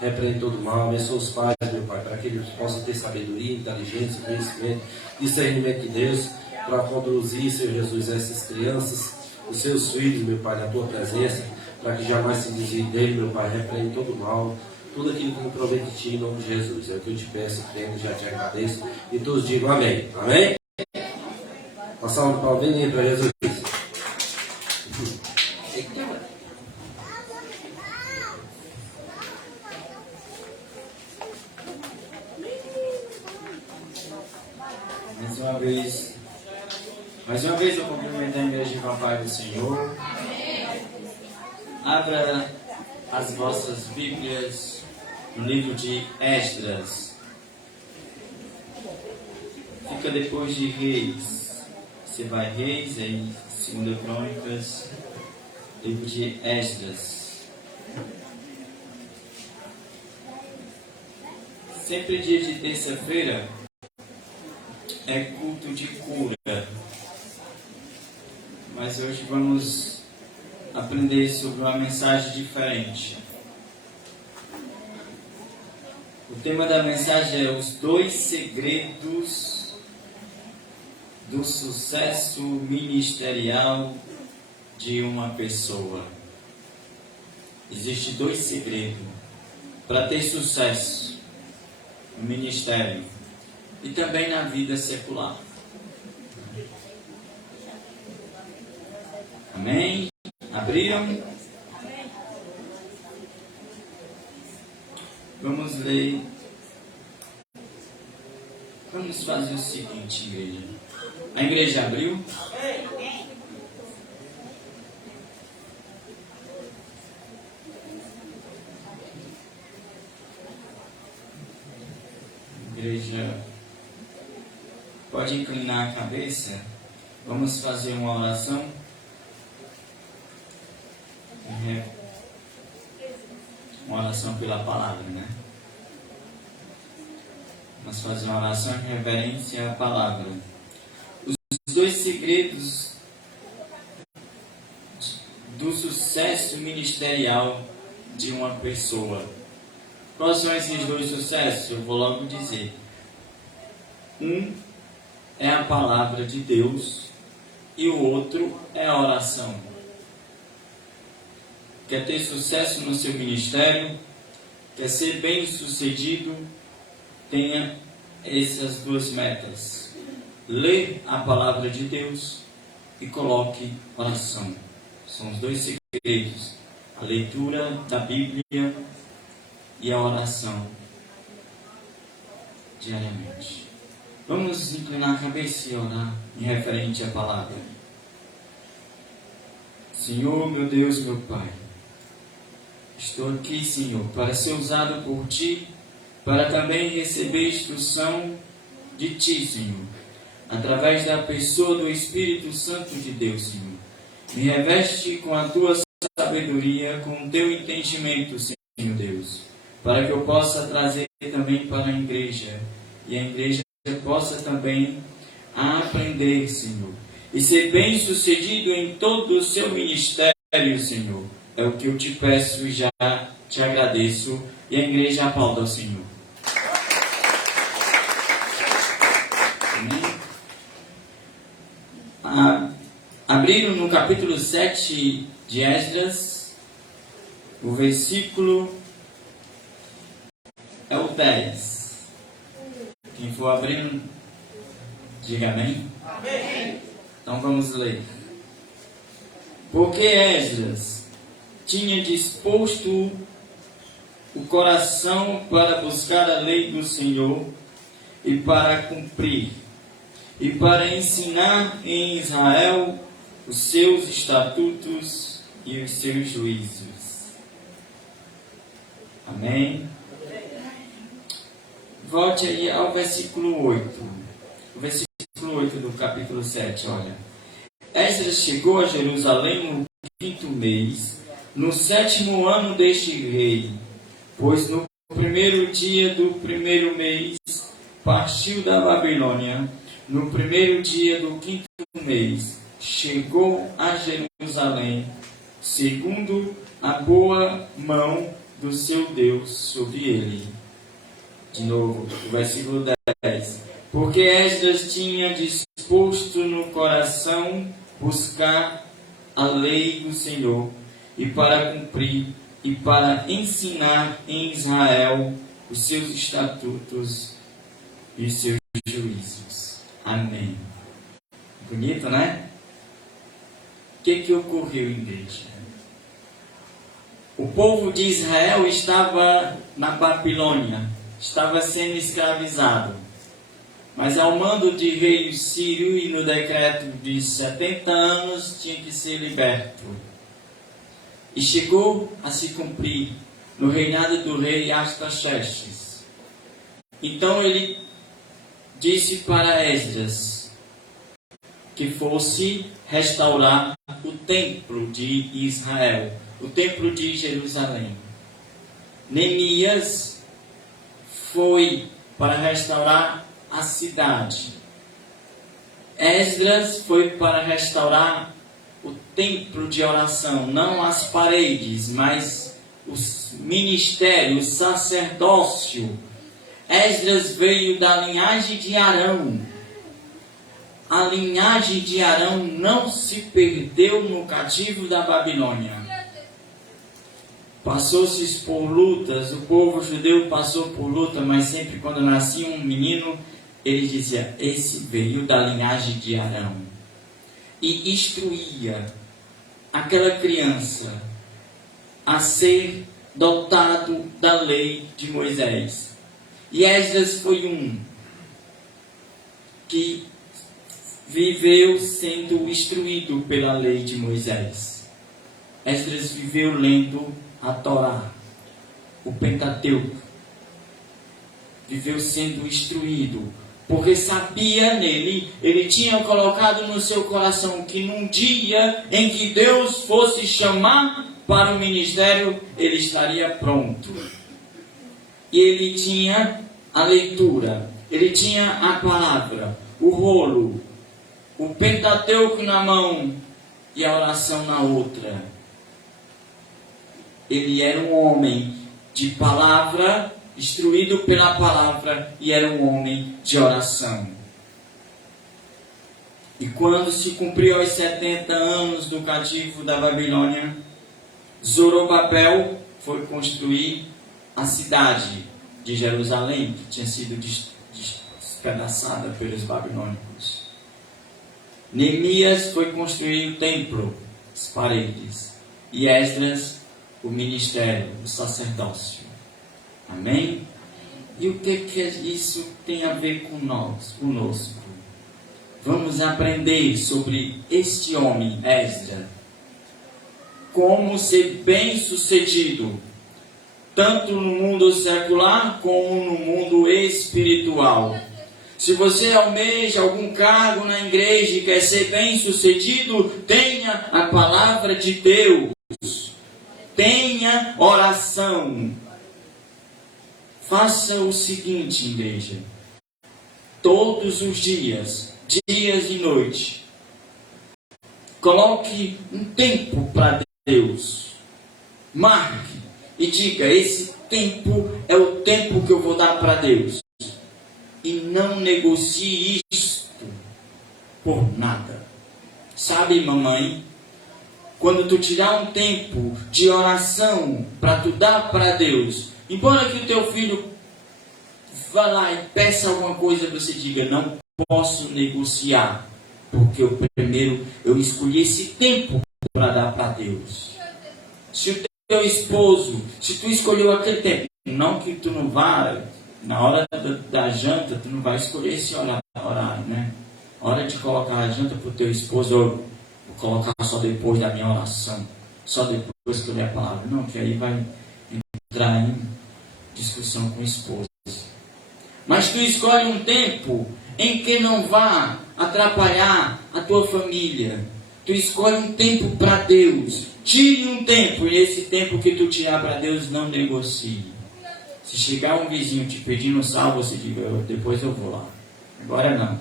repreende todo mal, abençoa os pais, meu Pai, para que eles possam ter sabedoria, inteligência, conhecimento, discernimento de Deus, para conduzir, Senhor Jesus, essas crianças, os seus filhos, meu Pai, na tua presença, para que jamais se desvie dele, meu Pai, repreende todo mal, tudo aquilo que me promete de Ti, em nome de Jesus. É o que eu te peço, crendo, já te agradeço, e todos digam amém. Amém? Passar um pau bem para Jesus. Mais uma vez eu cumprimento a igreja de Papai do Senhor. Abra as vossas Bíblias no livro de Esdras. Fica depois de Reis. Você vai Reis, aí 2 Crônicas, livro de Esdras. Sempre dia de terça-feira é culto de cura. Mas hoje vamos aprender sobre uma mensagem diferente. O tema da mensagem é os 2 segredos do sucesso ministerial de uma pessoa. Existem 2 segredos para ter sucesso no ministério e também na vida secular. Amém? Abriram? Vamos ler. Vamos fazer o seguinte, igreja. A igreja abriu? Igreja, pode inclinar a cabeça. Vamos fazer uma oração. Uma oração pela palavra, né? Vamos fazer uma oração em reverência à palavra. Os 2 segredos do sucesso ministerial de uma pessoa. Quais são esses 2 sucessos? Eu vou logo dizer. Um é a palavra de Deus e o outro é a oração. Quer ter sucesso no seu ministério? Quer ser bem sucedido? Tenha essas 2 metas. Lê a palavra de Deus e coloque oração. São os 2 segredos. A leitura da Bíblia e a oração diariamente. Vamos inclinar a cabeça e orar em referente à palavra. Senhor, meu Deus, meu Pai, estou aqui, Senhor, para ser usado por Ti, para também receber instrução de Ti, Senhor, através da pessoa do Espírito Santo de Deus, Senhor. Me reveste com a Tua sabedoria, com o Teu entendimento, Senhor Deus, para que eu possa trazer também para a igreja, e a igreja possa também aprender, Senhor, e ser bem sucedido em todo o seu ministério, Senhor. É o que eu te peço e já te agradeço. E a igreja aplauda ao Senhor. Amém? Abrindo no capítulo 7 de Esdras, o versículo é o 10. Quem for abrindo, diga amém. Amém. Então vamos ler. Porque Esdras tinha disposto o coração para buscar a lei do Senhor e para cumprir, e para ensinar em Israel os seus estatutos e os seus juízos. Amém? Volte aí ao versículo 8. O versículo 8 do capítulo 7, olha. Esdras chegou a Jerusalém no 5º mês, no 7º ano deste rei, pois no primeiro dia do primeiro mês partiu da Babilônia. No primeiro dia do 5º mês chegou a Jerusalém, segundo a boa mão do seu Deus sobre ele. De novo, o versículo 10. Porque Esdras tinha disposto no coração buscar a lei do Senhor, e para cumprir, e para ensinar em Israel os seus estatutos e os seus juízos. Amém. Bonito, né? O que ocorreu, igreja? O povo de Israel estava na Babilônia, estava sendo escravizado. Mas ao mando de rei Sírio e no decreto de 70 anos tinha que ser liberto. E chegou a se cumprir no reinado do rei Artaxerxes. Então ele disse para Esdras que fosse restaurar o templo de Israel, o templo de Jerusalém. Neemias foi para restaurar a cidade. Esdras foi para restaurar o templo de oração, não as paredes, mas os ministérios, o sacerdócio. Esdras veio da linhagem de Arão. A linhagem de Arão não se perdeu no cativo da Babilônia. Passou-se por lutas, o povo judeu passou por luta, mas sempre quando nascia um menino, ele dizia, esse veio da linhagem de Arão. E instruía aquela criança a ser dotado da lei de Moisés. E Esdras foi um que viveu sendo instruído pela lei de Moisés. Esdras viveu lendo a Torá, o Pentateuco. Viveu sendo instruído, porque sabia nele, ele tinha colocado no seu coração que num dia em que Deus fosse chamar para o ministério, ele estaria pronto. E ele tinha a leitura, ele tinha a palavra, o rolo, o Pentateuco na mão e a oração na outra. Ele era um homem de palavra, instruído pela palavra, e era um homem de oração. E quando se cumpriu os 70 anos do cativo da Babilônia, Zorobabel foi construir a cidade de Jerusalém, que tinha sido despedaçada pelos babilônicos. Neemias foi construir o templo, as paredes, e Esdras o ministério, o sacerdócio. Amém? E o que isso tem a ver conosco? Vamos aprender sobre este homem, Esdras. Como ser bem-sucedido, tanto no mundo secular como no mundo espiritual. Se você almeja algum cargo na igreja e quer ser bem-sucedido, tenha a palavra de Deus. Tenha oração. Faça o seguinte, igreja. Todos os dias, dias e noite, coloque um tempo para Deus. Marque e diga, esse tempo é o tempo que eu vou dar para Deus. E não negocie isto por nada. Sabe, mamãe? Quando tu tirar um tempo de oração para tu dar para Deus, embora que o teu filho vá lá e peça alguma coisa, você diga, não posso negociar, porque eu escolhi esse tempo para dar para Deus. Se o teu esposo, se tu escolheu aquele tempo, não que tu não vá, na hora da janta, tu não vai escolher esse horário, né? Hora de colocar a janta para o teu esposo, vou colocar só depois da minha oração, só depois que eu ler a palavra. Não, que aí vai entrar em discussão com o esposo. Mas tu escolhe um tempo em que não vá atrapalhar a tua família. Tu escolhe um tempo para Deus. Tire um tempo, e esse tempo que tu tirar para Deus, não negocie. Se chegar um vizinho te pedindo sal, você diga, depois eu vou lá. Agora não.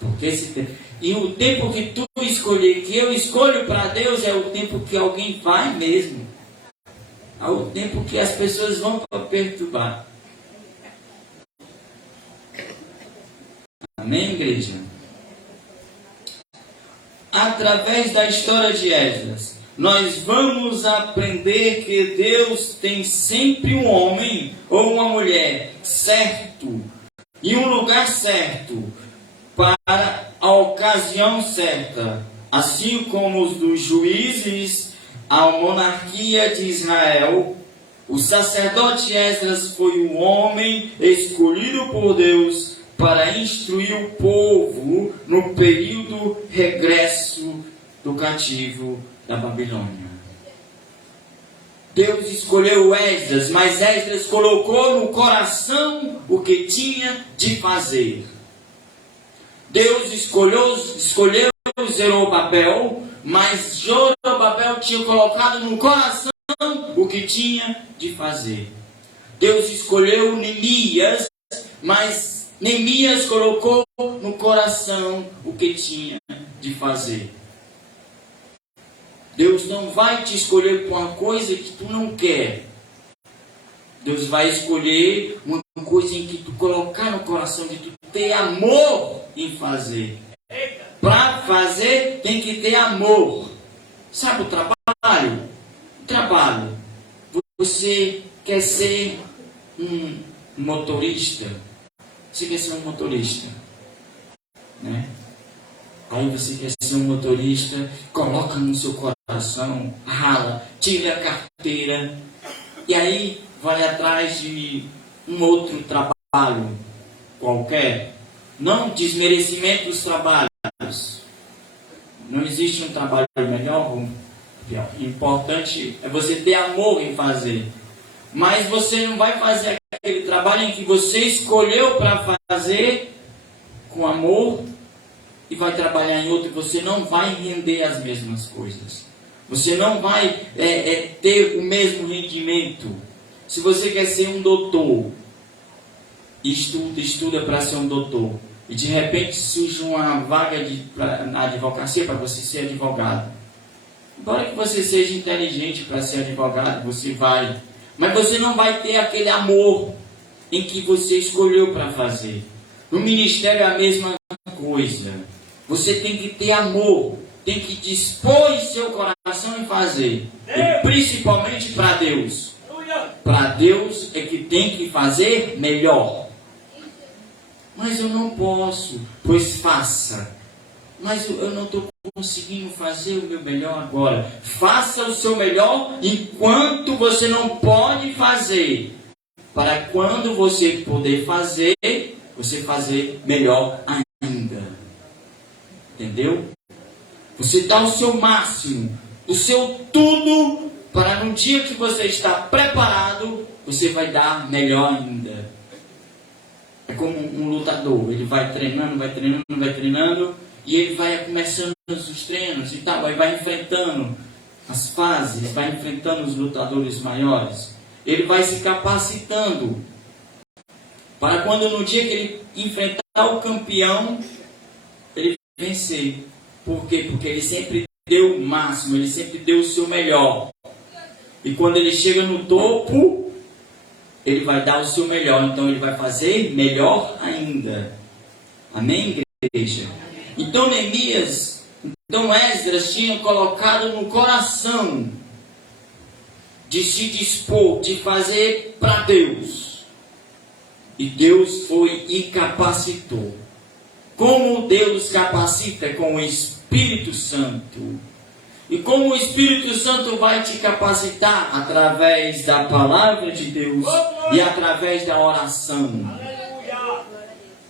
Porque esse tempo... E o tempo que tu escolher, que eu escolho para Deus, é o tempo que alguém vai mesmo. ao tempo que as pessoas vão para perturbar. Amém, igreja? Através da história de Esdras, nós vamos aprender que Deus tem sempre um homem ou uma mulher certo e um lugar certo para a ocasião certa, assim como os dos juízes, a monarquia de Israel. O sacerdote Esdras foi o homem escolhido por Deus para instruir o povo no período regresso do cativo da Babilônia. Deus escolheu Esdras, mas Esdras colocou no coração o que tinha de fazer. Deus escolheu Zorobabel, mas Zorobabel tinha colocado no coração o que tinha de fazer. Deus escolheu Neemias, mas Neemias colocou no coração o que tinha de fazer. Deus não vai te escolher por uma coisa que tu não quer. Deus vai escolher uma coisa em que tu colocar no coração, de tu ter amor em fazer. Para fazer tem que ter amor. Sabe o trabalho? O trabalho. Você quer ser um motorista? Você quer ser um motorista, né? Aí você quer ser um motorista, coloca no seu coração, rala, tira a carteira, e aí vai atrás de um outro trabalho qualquer. Não desmerecimento dos trabalhos. Não existe um trabalho melhor ou pior. O importante é você ter amor em fazer. Mas você não vai fazer aquele trabalho em que você escolheu para fazer com amor e vai trabalhar em outro, você não vai render as mesmas coisas. Você não vai ter o mesmo rendimento. Se você quer ser um doutor, estuda para ser um doutor, e de repente surge uma vaga na advocacia para você ser advogado. Embora que você seja inteligente para ser advogado, você vai. Mas você não vai ter aquele amor em que você escolheu para fazer. No ministério é a mesma coisa. Você tem que ter amor, tem que dispor seu coração em fazer. E principalmente para Deus. Para Deus é que tem que fazer melhor. Mas eu não posso, pois faça. Mas eu não estou conseguindo fazer o meu melhor agora. Faça o seu melhor enquanto você não pode fazer. Para quando você puder fazer, você fazer melhor ainda. Entendeu? Você dá o seu máximo, o seu tudo, para no dia que você está preparado, você vai dar melhor ainda. É como um lutador, ele vai treinando, e ele vai começando os treinos e tal, aí vai enfrentando as fases, vai enfrentando os lutadores maiores. Ele vai se capacitando para quando no dia que ele enfrentar o campeão, ele vencer. Por quê? Porque ele sempre deu o máximo, ele sempre deu o seu melhor. E quando ele chega no topo, ele vai dar o seu melhor. Então ele vai fazer melhor ainda. Amém, igreja? Então Esdras tinha colocado no coração de se dispor, de fazer para Deus. E Deus foi e capacitou. Como Deus capacita? Com o Espírito Santo. E como o Espírito Santo vai te capacitar? Através da palavra de Deus e através da oração.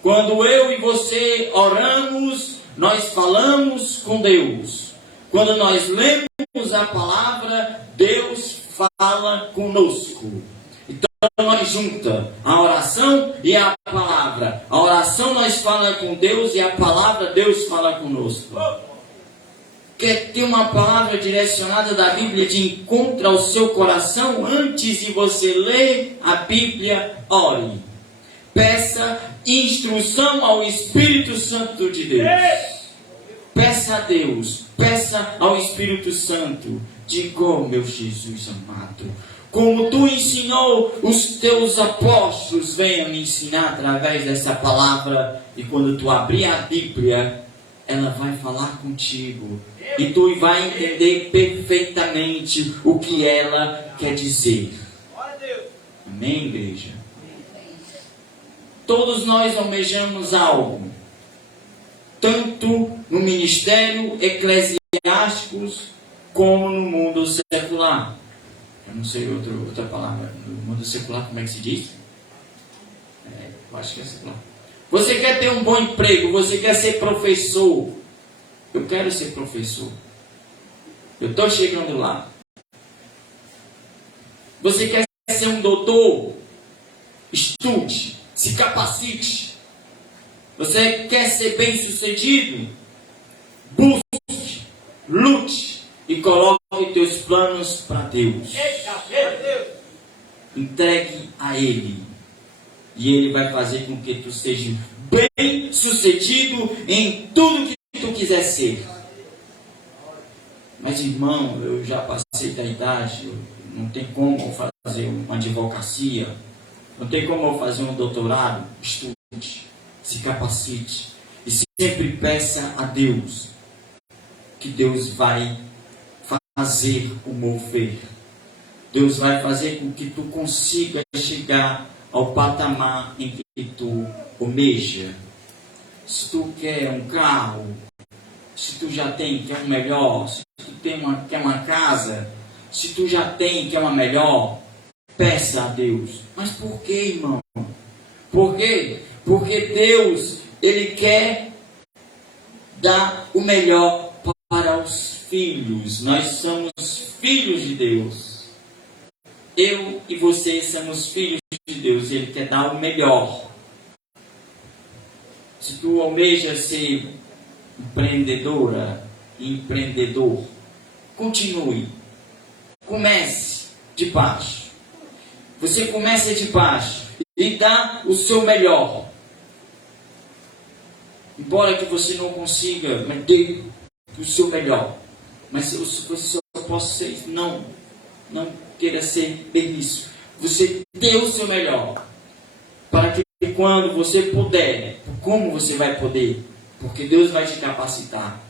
Quando eu e você oramos, nós falamos com Deus. Quando nós lemos a palavra, Deus fala conosco. Então nós juntamos a oração e a palavra. A oração nós falamos com Deus e a palavra Deus fala conosco. Quer ter uma palavra direcionada da Bíblia de encontro ao seu coração? Antes de você ler a Bíblia, ore. Peça instrução ao Espírito Santo de Deus. Peça a Deus, peça ao Espírito Santo. Diga, oh, meu Jesus amado, como tu ensinou os teus apóstolos, venha me ensinar através dessa palavra. E quando tu abrir a Bíblia, ela vai falar contigo. E tu vai entender perfeitamente o que ela quer dizer. Amém, igreja? Todos nós almejamos algo. Tanto no ministério eclesiástico como no mundo secular. Eu não sei outra palavra. No mundo secular, como é que se diz? Eu acho que é secular. Você quer ter um bom emprego, você quer ser professor. Eu quero ser professor. Eu estou chegando lá. Você quer ser um doutor? Estude, se capacite. Você quer ser bem sucedido? Busque, lute e coloque teus planos para Deus. Entregue a Ele. E Ele vai fazer com que tu seja bem sucedido em tudo que tu quiser ser. Mas irmão, eu já passei da idade, não tem como eu fazer uma advocacia, não tem como eu fazer um doutorado. Estude, se capacite e sempre peça a Deus, que Deus vai fazer o mover. Deus vai fazer com que tu consiga chegar ao patamar em que tu almeja. Se tu quer um carro, se tu já tem, quer um melhor, se tu quer uma casa, se tu já tem, quer uma melhor, peça a Deus. Mas por que, irmão? Por quê? Porque Deus, Ele quer dar o melhor para os filhos. Nós somos filhos de Deus. Eu e você somos filhos de Deus. Ele quer dar o melhor. Se tu almeja ser empreendedora, empreendedor, continue. Comece de baixo. Você começa de baixo e dá o seu melhor. Embora que você não consiga, mas dê o seu melhor. Mas você só possa ser isso. Não queira ser bem isso. Você dê o seu melhor. Para que quando você puder, como você vai poder? Porque Deus vai te capacitar.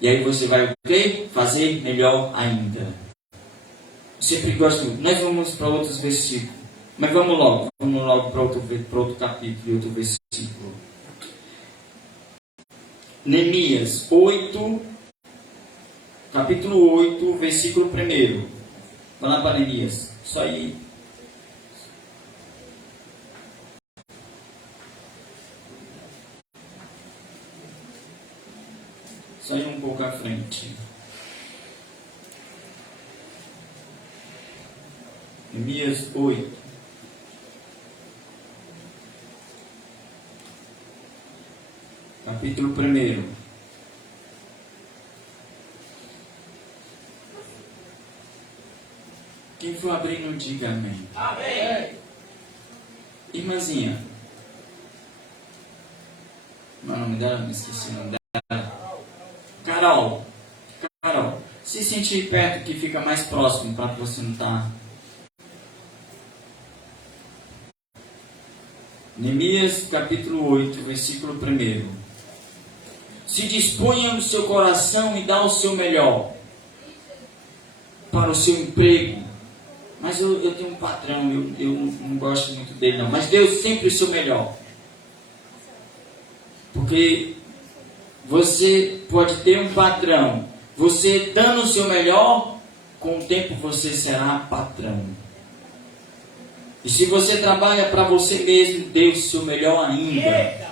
E aí você vai o quê? Fazer melhor ainda. Eu sempre gosto. Nós vamos para outros versículos. Mas vamos logo para outro capítulo e outro versículo. Neemias 8, capítulo 8, versículo 1. Vai lá para Neemias. Só aí. Só aí um pouco à frente. Neemias 8. Capítulo 1. Quem for abrindo, diga amém. Amém. Irmãzinha. Qual é o nome dela? Me esqueci o nome dela. Carol. Se sentir perto que fica mais próximo para você não estar. Neemias capítulo 8, versículo 1. Se disponha no seu coração e dá o seu melhor para o seu emprego. Mas eu tenho um patrão, eu não gosto muito dele não. Mas dê sempre o seu melhor. Porque você pode ter um patrão. Você dando o seu melhor, com o tempo você será patrão. E se você trabalha para você mesmo, dê o seu melhor ainda.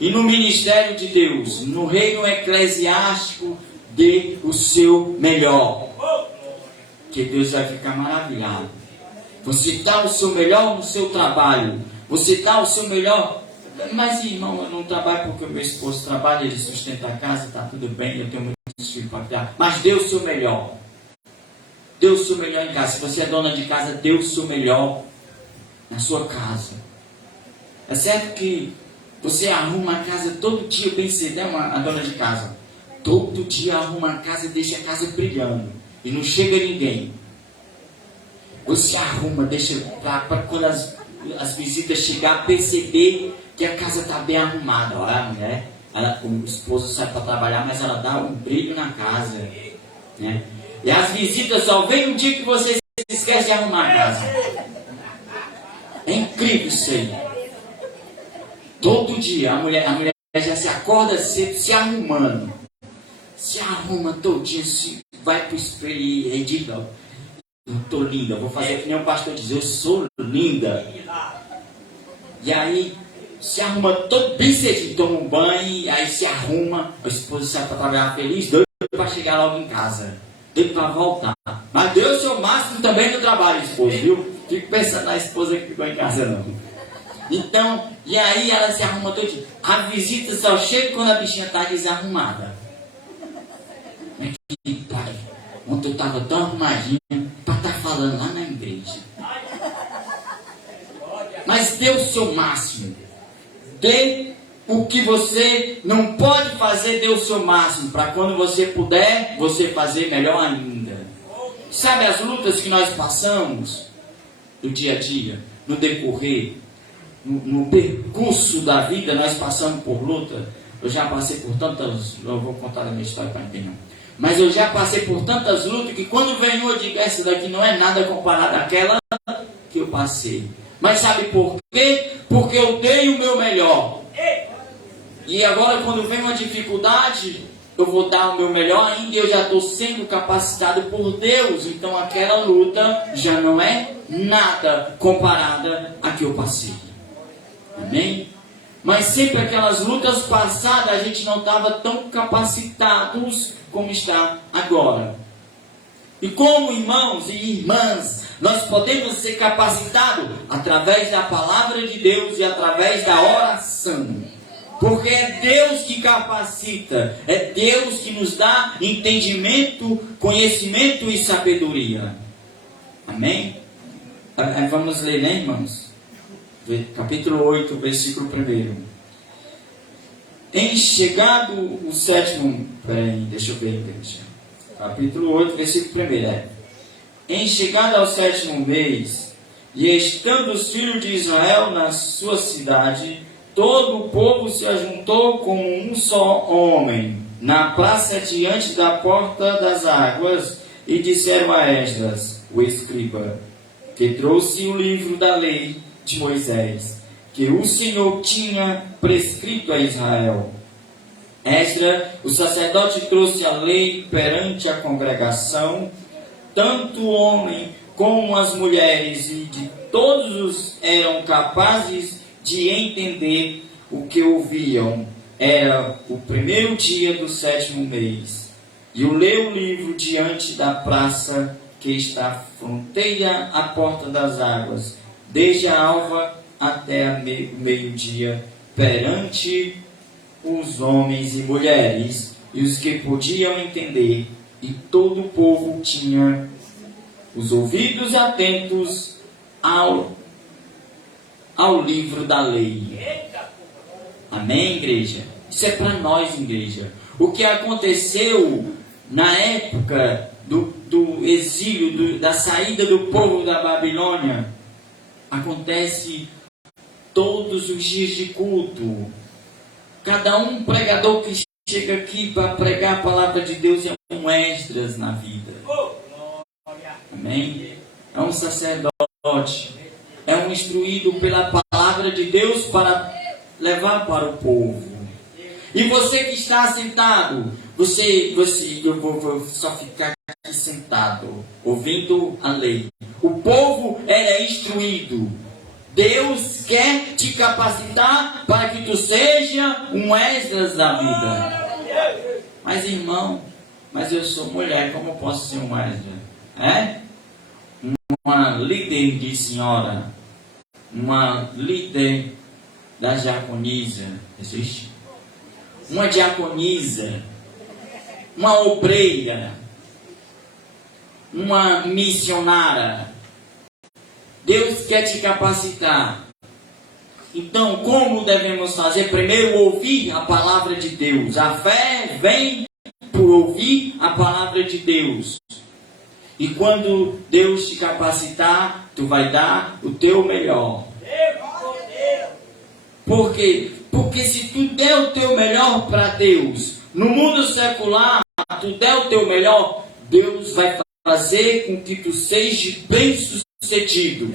E no ministério de Deus, no reino eclesiástico, dê o seu melhor. Que Deus vai ficar maravilhado. Você dá o seu melhor no seu trabalho. Você dá o seu melhor. Mas irmão, eu não trabalho porque o meu esposo trabalha, ele sustenta a casa, está tudo bem, eu tenho muitos filhos para criar. Mas dê o seu melhor. Dê o seu melhor em casa. Se você é dona de casa, dê o seu melhor na sua casa. É certo que você arruma a casa todo dia bem cedo, é a dona de casa. Todo dia arruma a casa e deixa a casa brilhando. E não chega ninguém. Você arruma, deixa para quando as visitas chegar, perceber que a casa está bem arrumada. Olha, a mulher, o esposo sai para trabalhar, mas ela dá um brilho na casa, né? E as visitas só vêm no dia que você se esquece de arrumar a casa. É incrível isso aí. Todo dia a mulher já se acorda cedo, se arrumando. Se arruma todinho, se vai pro espelho e diz: eu tô linda, vou fazer que nem o pastor diz, eu sou linda. E aí se arruma todo bem cedinho, toma um banho, aí se arruma, a esposa sai para trabalhar feliz, doido para chegar logo em casa, doido para voltar. Mas deu o seu máximo também no trabalho, esposa, viu? Fico pensando na esposa que ficou em casa não. Então, e aí ela se arruma todinho. A visita só chega quando a bichinha está desarrumada. Mas que pai, ontem eu estava tão arrumadinha para estar falando lá na igreja. Mas dê o seu máximo. Dê o que você não pode fazer, dê o seu máximo. Para quando você puder, você fazer melhor ainda. Sabe as lutas que nós passamos no dia a dia, no decorrer, no percurso da vida, nós passamos por luta. Eu já passei por tantas, eu vou contar a minha história para ninguém não. Mas eu já passei por tantas lutas que quando vem uma, eu digo, essa daqui não é nada comparada àquela que eu passei. Mas sabe por quê? Porque eu dei o meu melhor. E agora quando vem uma dificuldade, eu vou dar o meu melhor ainda e eu já estou sendo capacitado por Deus. Então aquela luta já não é nada comparada à que eu passei. Amém? Mas sempre aquelas lutas passadas a gente não estava tão capacitados como está agora. E como irmãos e irmãs, nós podemos ser capacitados através da palavra de Deus e através da oração. Porque é Deus que capacita, é Deus que nos dá entendimento, conhecimento e sabedoria. Amém? Vamos ler, né, irmãos? Capítulo 8, versículo 1. Em chegado o sétimo... deixa eu ver. Capítulo 8, versículo 1. Em chegado ao sétimo mês, e estando os filhos de Israel na sua cidade, todo o povo se ajuntou como um só homem, na praça diante da porta das águas, e disseram a Esdras, o escriba, que trouxe o livro da lei de Moisés, que o Senhor tinha prescrito a Israel. Esdras, o sacerdote, trouxe a lei perante a congregação, tanto o homem como as mulheres, e de todos eram capazes de entender o que ouviam. Era o primeiro dia do sétimo mês. E eu leu o livro diante da praça que está fronteira à porta das águas, desde a alva até o meio-dia, perante os homens e mulheres, e os que podiam entender, e todo o povo tinha os ouvidos atentos ao livro da lei. Amém, igreja? Isso é para nós, igreja. O que aconteceu na época do exílio, da saída do povo da Babilônia, acontece todos os dias de culto. Cada um pregador que chega aqui para pregar a palavra de Deus é um Esdras na vida. Amém? É um sacerdote. É um instruído pela palavra de Deus para levar para o povo. E você que está sentado, eu vou só ficar aqui sentado, ouvindo a lei. O povo é instruído. Deus quer te capacitar para que tu seja um Esdras da vida. Mas irmão, eu sou mulher, como eu posso ser um Esdras? Uma líder de senhora, uma líder da diaconisa, existe? Uma diaconisa, uma obreira, uma missionária. Deus quer te capacitar. Então, como devemos fazer? Primeiro, ouvir a palavra de Deus. A fé vem por ouvir a palavra de Deus. E quando Deus te capacitar, tu vai dar o teu melhor. Por quê? Porque se tu der o teu melhor para Deus, no mundo secular, tu der o teu melhor, Deus vai fazer com que tu seja bem sucedido.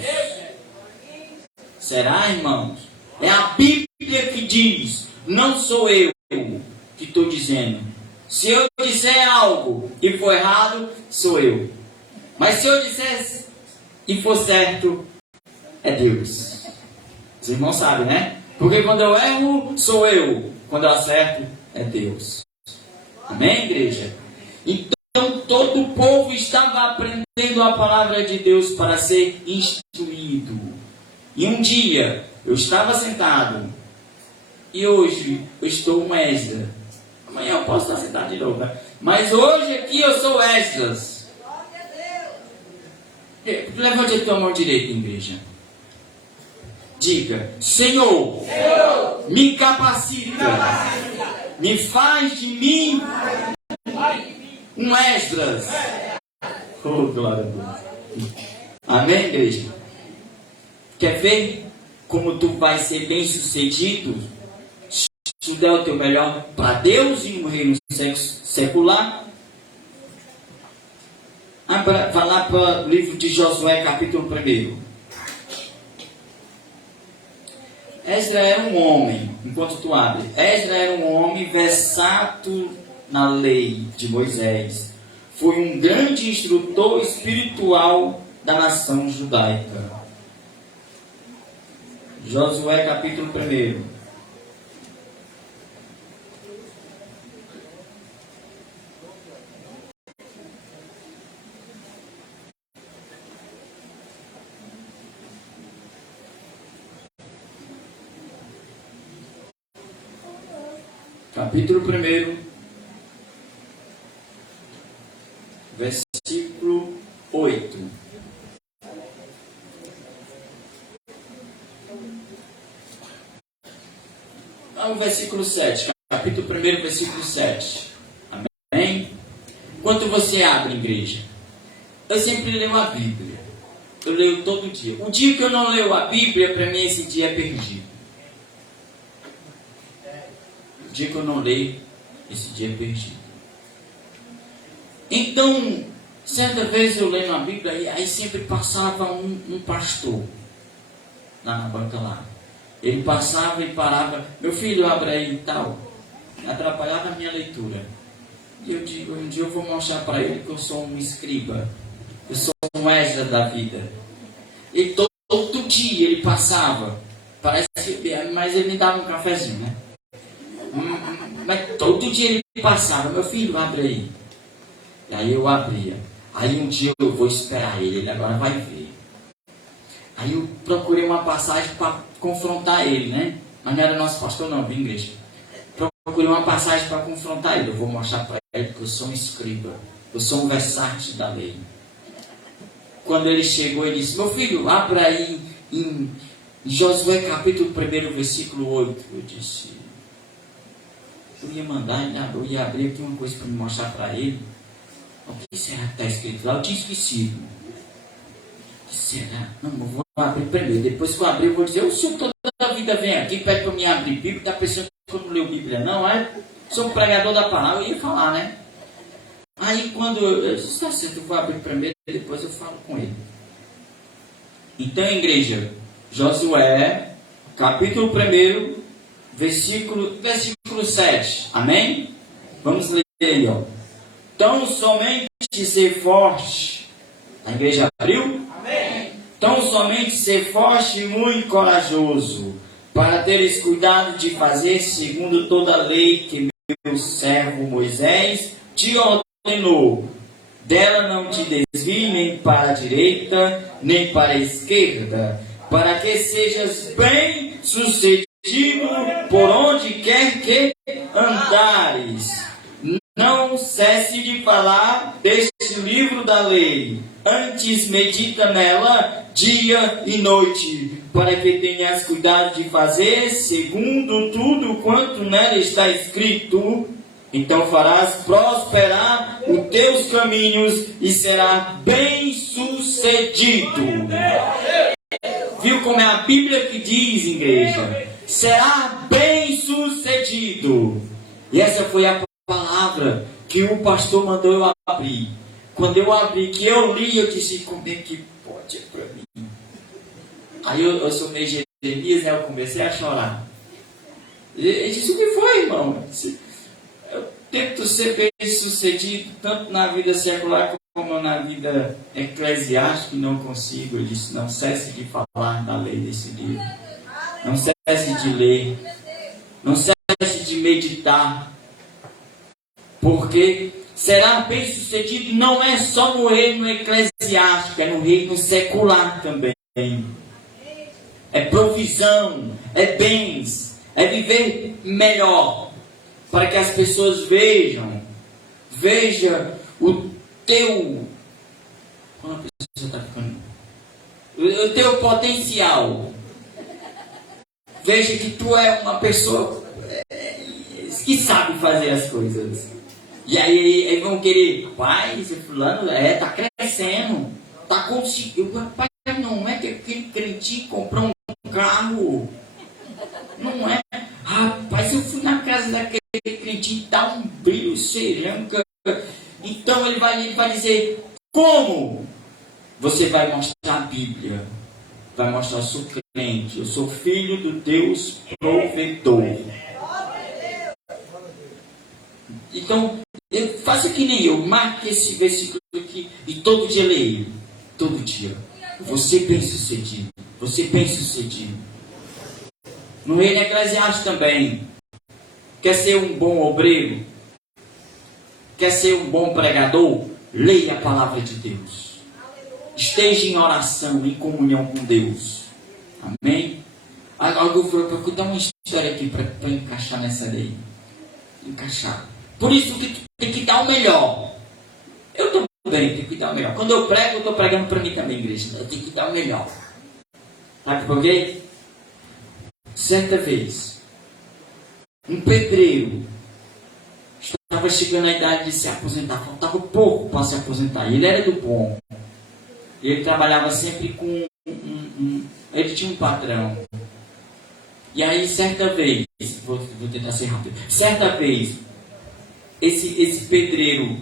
Será, irmãos? É a Bíblia que diz, não sou eu que estou dizendo. Se eu disser algo e for errado, sou eu. Mas se eu disser e for certo, é Deus. Os irmãos sabem, né? Porque quando eu erro, sou eu. Quando eu acerto, é Deus. Amém, igreja? Então, todo o povo estava aprendendo a palavra de Deus para ser instruído. E um dia, eu estava sentado. E hoje, eu estou um Esdras. Amanhã eu posso estar sentado de novo, né? Mas hoje aqui eu sou Esdras. Levante a tua mão direita, igreja. Diga, Senhor, me capacita, me faz de mim um Esdras. Oh, glória a Deus. Amém, igreja? Quer ver como tu vai ser bem sucedido? Se tu der o teu melhor para Deus e no reino secular. Vai lá para o livro de Josué, capítulo 1. Esdras era um homem, enquanto tu abre, Esdras era um homem versato na lei de Moisés. Foi um grande instrutor espiritual da nação judaica. Josué, capítulo 1. Capítulo 1, versículo 8. O versículo 7. Capítulo 1, versículo 7. Amém? Enquanto você abre, igreja, eu sempre leio a Bíblia. Eu leio todo dia. O dia que eu não leio a Bíblia, para mim esse dia é perdido. O dia que eu não leio, esse dia é perdido. Então, certa vez eu lendo a Bíblia, e aí sempre passava um pastor lá na banca lá. Ele passava e parava, meu filho, abre aí e tal. Atrapalhava a minha leitura. E eu digo, um dia eu vou mostrar para ele que eu sou um escriba. Eu sou um Esdras da vida. E todo dia ele passava. Parece que, mas ele me dava um cafezinho, né? Mas todo dia ele passava, meu filho, abre aí. E aí eu abria. Aí um dia eu vou esperar ele, ele agora vai ver. Aí eu procurei uma passagem para confrontar ele, né? Mas não era nosso pastor não, viu, igreja? Procurei uma passagem para confrontar ele. Eu vou mostrar para ele que eu sou um escriba. Eu sou um versátil da lei. Quando ele chegou, ele disse, meu filho, abra aí em Josué capítulo 1, versículo 8. Eu disse, eu ia mandar, eu ia abrir aqui uma coisa para me mostrar para ele. O que será que está escrito lá? Eu tinha esquecido. O que será? Não, eu vou abrir primeiro. Depois que eu abrir, eu vou dizer, o senhor toda a vida vem aqui, pede para mim abrir Bíblia, está pensando que eu não leio Bíblia, não? É? Sou um pregador da palavra, eu ia falar, né? Aí quando eu disse, está certo, eu vou abrir primeiro e depois eu falo com ele. Então, igreja, Josué, capítulo 1, versículo 7. Amém? Vamos ler aí, ó. Tão somente ser forte. A igreja abriu? Amém. Tão somente ser forte e muito corajoso, para teres cuidado de fazer segundo toda a lei que meu servo Moisés te ordenou. Dela não te desvie nem para a direita, nem para a esquerda, para que sejas bem sucedido por onde quer que andares. Não cesse de falar deste livro da lei, antes medita nela dia e noite, para que tenhas cuidado de fazer segundo tudo quanto nela está escrito. Então farás prosperar os teus caminhos e será bem sucedido. Viu como é a Bíblia que diz, igreja? Será bem sucedido. E essa foi a palavra que o pastor mandou eu abrir. Quando eu abri, que eu li, eu disse, como é que pode para mim? Aí eu sou meio Jeremias, né? Eu comecei a chorar. Ele disse, o que foi, irmão? Eu tento ser bem sucedido, tanto na vida secular como na vida eclesiástica, e não consigo. Ele disse, não cesse de falar da lei desse livro. Não cesse de ler. Não cesse de meditar. Porque será bem sucedido não é só no reino eclesiástico, é no reino secular também. É provisão, é bens, é viver melhor. Para que as pessoas vejam o teu... Como a pessoa está ficando? O teu potencial. Veja que tu é uma pessoa que sabe fazer as coisas. E aí eles vão querer, pai, esse fulano tá crescendo, tá conseguindo. Pai, não é que aquele crentinho comprou um carro. Não é. Rapaz, eu fui na casa daquele crentinho, dá um brilho seranca. Então ele vai dizer, como? Você vai mostrar a Bíblia. Vai mostrar, eu sou crente, eu sou filho do Deus provedor. Então, faça que nem eu, marque esse versículo aqui e todo dia leia. Todo dia. Você bem sucedido. Você bem sucedido. No reino eclesiástico também. Quer ser um bom obreiro? Quer ser um bom pregador? Leia a palavra de Deus. Esteja em oração, em comunhão com Deus. Amém? Agora eu vou dar uma história aqui para encaixar nessa lei. Encaixar. Por isso que tu tem que dar o melhor. Eu estou bem, tenho que dar o melhor. Quando eu prego, eu estou pregando para mim também, igreja. Eu tenho que dar o melhor. Sabe por quê? Certa vez, um pedreiro estava chegando à idade de se aposentar. Faltava pouco para se aposentar. Ele era do bom. Ele trabalhava sempre com ele tinha um patrão. E aí, certa vez, vou tentar ser rápido. Certa vez, esse pedreiro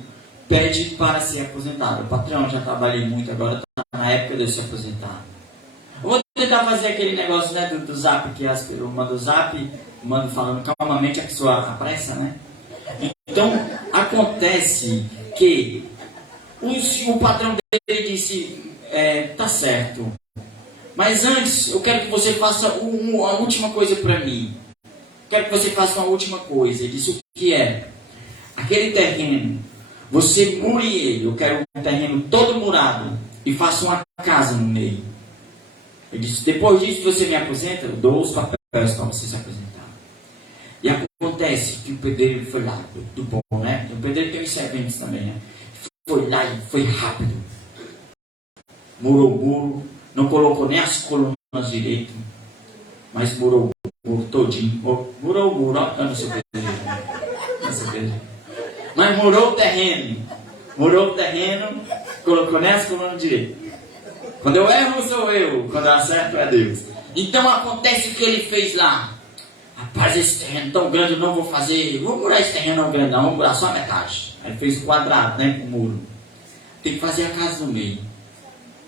pede para ser aposentado. O patrão, já trabalhei muito, agora está na época de eu se aposentar. Eu vou tentar fazer aquele negócio, né, do zap, que eu mando o zap, mando falando calmamente, a pessoa apressa, né? Então, acontece que o patrão dele disse, tá certo, mas antes eu quero que você faça a última coisa para mim. Quero que você faça uma última coisa. Ele disse, o que é? Aquele terreno, você mure ele. Eu quero um terreno todo murado e faça uma casa no meio. Ele disse, depois disso você me aposenta, eu dou os papéis para você se aposentar. E acontece que o pedreiro foi lá, do bom, né? O pedreiro tem os serventes também, né? Foi lá e foi rápido. Murou o muro, não colocou nem as colunas direito, mas murou o muro todinho. Murou o muro, olha no seu pedreiro. Mas murou o terreno, colocou nem as colunas direito. Quando eu erro, sou eu, quando eu acerto, é Deus. Então acontece o que ele fez lá. Rapaz, esse terreno tão grande eu não vou fazer. Vou murar esse terreno não grande, não, vou murar só a metade. Aí fez o quadrado, né, com o muro. Tem que fazer a casa no meio.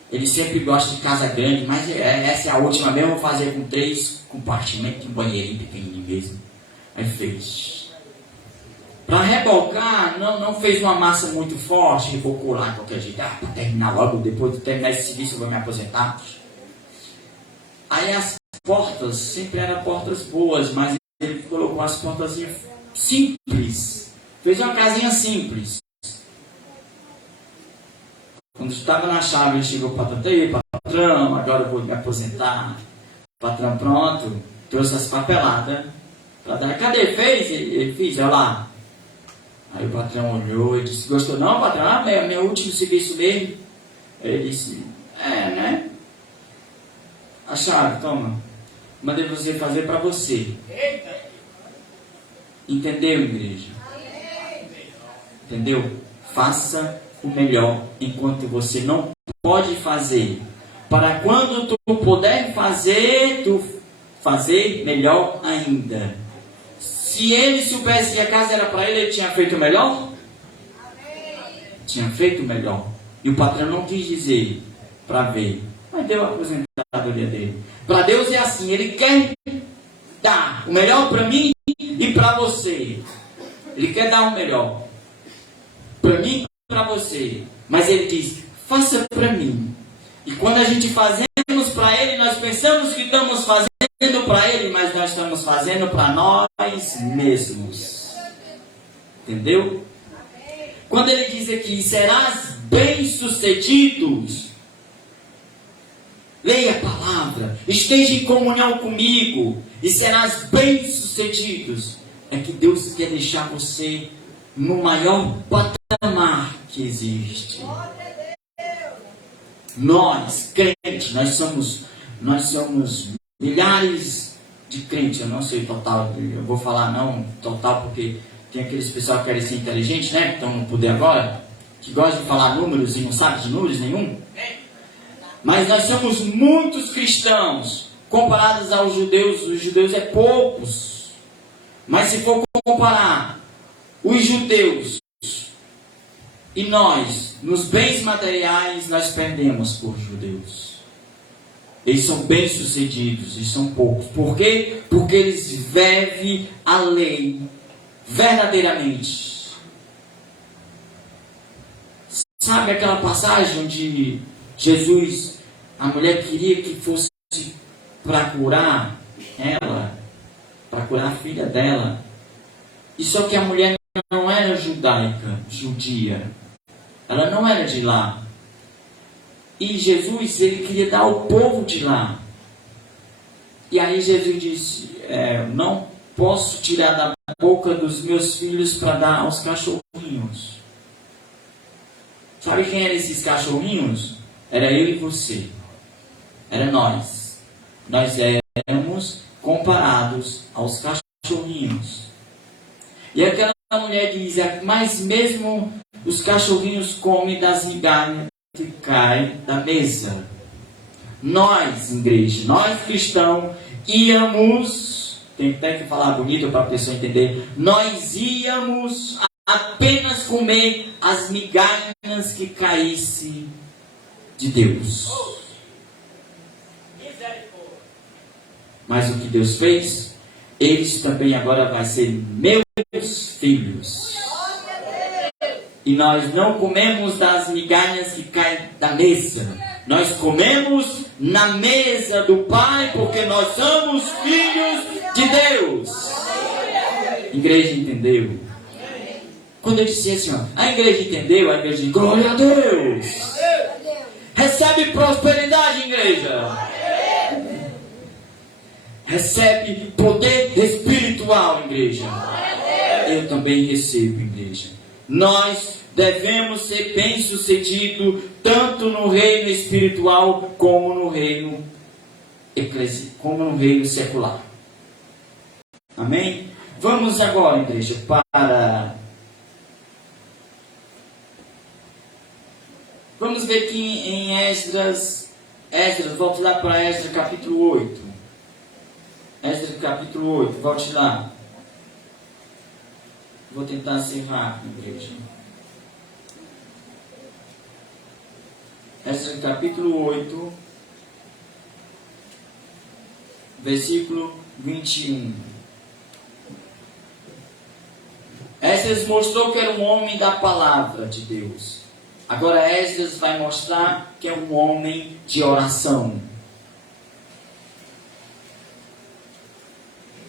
Ele sempre gosta de casa grande, mas essa é a última mesmo, vou fazer com 3 compartimentos, um banheirinho pequenininho mesmo. Aí fez. Para rebocar, não fez uma massa muito forte, rebocou lá de qualquer jeito. Para terminar logo, depois de terminar esse serviço eu vou me aposentar. Aí as portas sempre eram portas boas, mas ele colocou as portas simples. Fez uma casinha simples. Quando estava na chave, ele chegou para o patrão, ei, patrão, agora eu vou me aposentar. Patrão, pronto, trouxe as papeladas. Cadê? Fez? Ele fez, olha lá. Aí o patrão olhou e disse, gostou não, patrão? Meu último serviço mesmo. Ele disse, né? A chave, toma. Mandei você fazer para você. Entendeu, igreja? Entendeu? Faça o melhor enquanto você não pode fazer. Para quando tu puder fazer, tu fazer melhor ainda. Se ele soubesse que a casa era para ele, ele tinha feito melhor? Tinha feito melhor. E o patrão não quis dizer para ver, mas deu a aposentadoria dele. Para Deus é assim, Ele quer dar o melhor para mim e para você. Ele quer dar o melhor para mim e para você. Mas Ele diz, faça para mim. E quando a gente fazemos para Ele, nós pensamos que estamos fazendo para Ele, mas nós estamos fazendo para nós mesmos. Entendeu? Quando Ele diz aqui, serás bem-sucedidos, leia a palavra, esteja em comunhão comigo e serás bem-sucedidos. É que Deus quer deixar você no maior patamar que existe. Nós, crentes, nós somos milhares de crentes. Eu não sei o total, eu vou falar não total porque tem aqueles pessoal que querem ser inteligentes, né? Que estão no poder agora, que gostam de falar números e não sabem de números nenhum. Mas nós somos muitos cristãos, comparados aos judeus. Os judeus é poucos. Mas se for comparar os judeus e nós, nos bens materiais, nós perdemos por judeus. Eles são bem-sucedidos e são poucos. Por quê? Porque eles vivem a lei verdadeiramente. Sabe aquela passagem onde Jesus, a mulher queria que fosse para curar ela, para curar a filha dela. E só que a mulher não era judaica, judia. Ela não era de lá. E Jesus, ele queria dar ao povo de lá. E aí Jesus disse, não posso tirar da boca dos meus filhos para dar aos cachorrinhos. Sabe quem eram esses cachorrinhos? Era eu e você. Era nós. Nós éramos comparados aos cachorrinhos. E aquela mulher diz, mas mesmo os cachorrinhos comem das migalhas que caem da mesa. Nós, igreja, nós cristãos, íamos, tem até que falar bonito para a pessoa entender, nós íamos apenas comer as migalhas que caíssem de Deus. Mas o que Deus fez, eles também agora vão ser meus filhos. E nós não comemos das migalhas que caem da mesa. Nós comemos na mesa do Pai, porque nós somos filhos de Deus. Igreja entendeu? Quando eu disse assim, a igreja entendeu, a igreja diz, glória a Deus. Recebe prosperidade, igreja. Recebe poder espiritual, igreja. Eu também recebo, igreja. Nós devemos ser bem-sucedidos tanto no reino espiritual como no reino secular. Amém? Vamos agora, igreja, vamos ver aqui em Esdras, volte lá para Esdras capítulo 8. Esdras capítulo 8, volte lá. Vou tentar ser rápido, igreja. Esdras capítulo 8, versículo 21. Esdras mostrou que era um homem da palavra de Deus. Agora Esdras vai mostrar que é um homem de oração.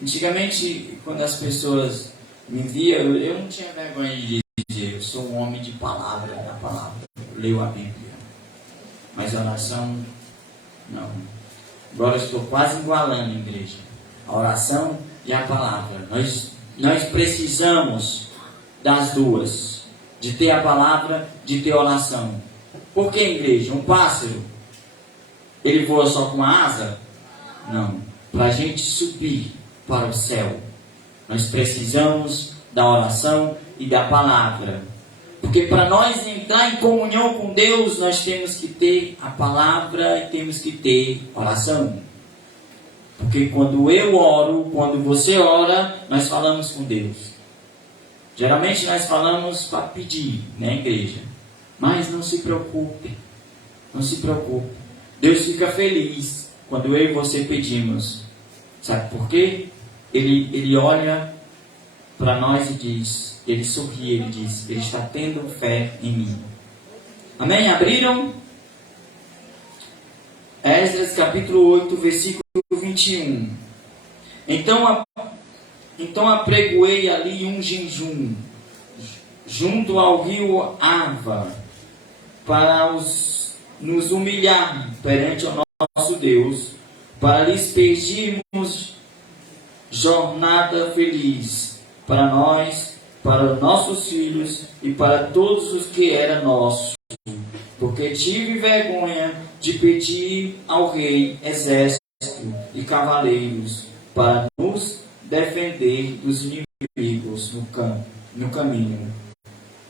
Antigamente, quando as pessoas me viam, eu não tinha vergonha de dizer, eu sou um homem de palavra, da palavra. Eu leio a Bíblia. Mas a oração, não. Agora eu estou quase igualando, igreja. A oração e a palavra. Nós precisamos das duas. De ter a palavra, de ter oração. Por que, igreja? Um pássaro, ele voa só com a asa? Não. Para a gente subir para o céu, nós precisamos da oração e da palavra. Porque para nós entrar em comunhão com Deus, nós temos que ter a palavra e temos que ter oração. Porque quando eu oro, quando você ora, nós falamos com Deus. Geralmente nós falamos para pedir, né, igreja? Mas não se preocupe. Não se preocupe. Deus fica feliz quando eu e você pedimos. Sabe por quê? Ele olha para nós e diz, ele sorri, ele diz, ele está tendo fé em mim. Amém? Abriram? Esdras capítulo 8, versículo 21. Então apregoei ali um jejum junto ao rio Ava para nos humilhar perante o nosso Deus, para lhes pedirmos jornada feliz para nós, para nossos filhos e para todos os que eram nossos, porque tive vergonha de pedir ao rei exército e cavaleiros para nos defender dos inimigos no caminho.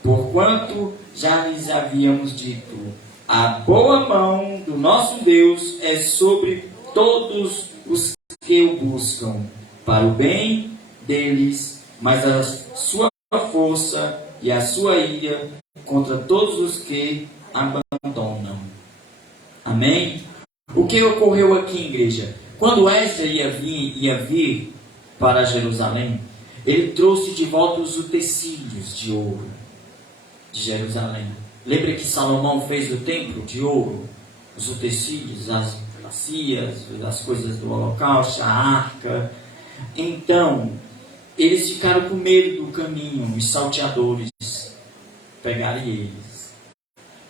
Porquanto já lhes havíamos dito, a boa mão do nosso Deus é sobre todos os que o buscam, para o bem deles, mas a sua força e a sua ira contra todos os que abandonam. Amém? O que ocorreu aqui, igreja? Quando Esdras ia vir para Jerusalém, ele trouxe de volta os utensílios de ouro de Jerusalém. Lembra que Salomão fez o templo de ouro? Os utensílios, as bacias, as coisas do holocausto, a arca. Então, eles ficaram com medo do caminho, os salteadores pegarem eles.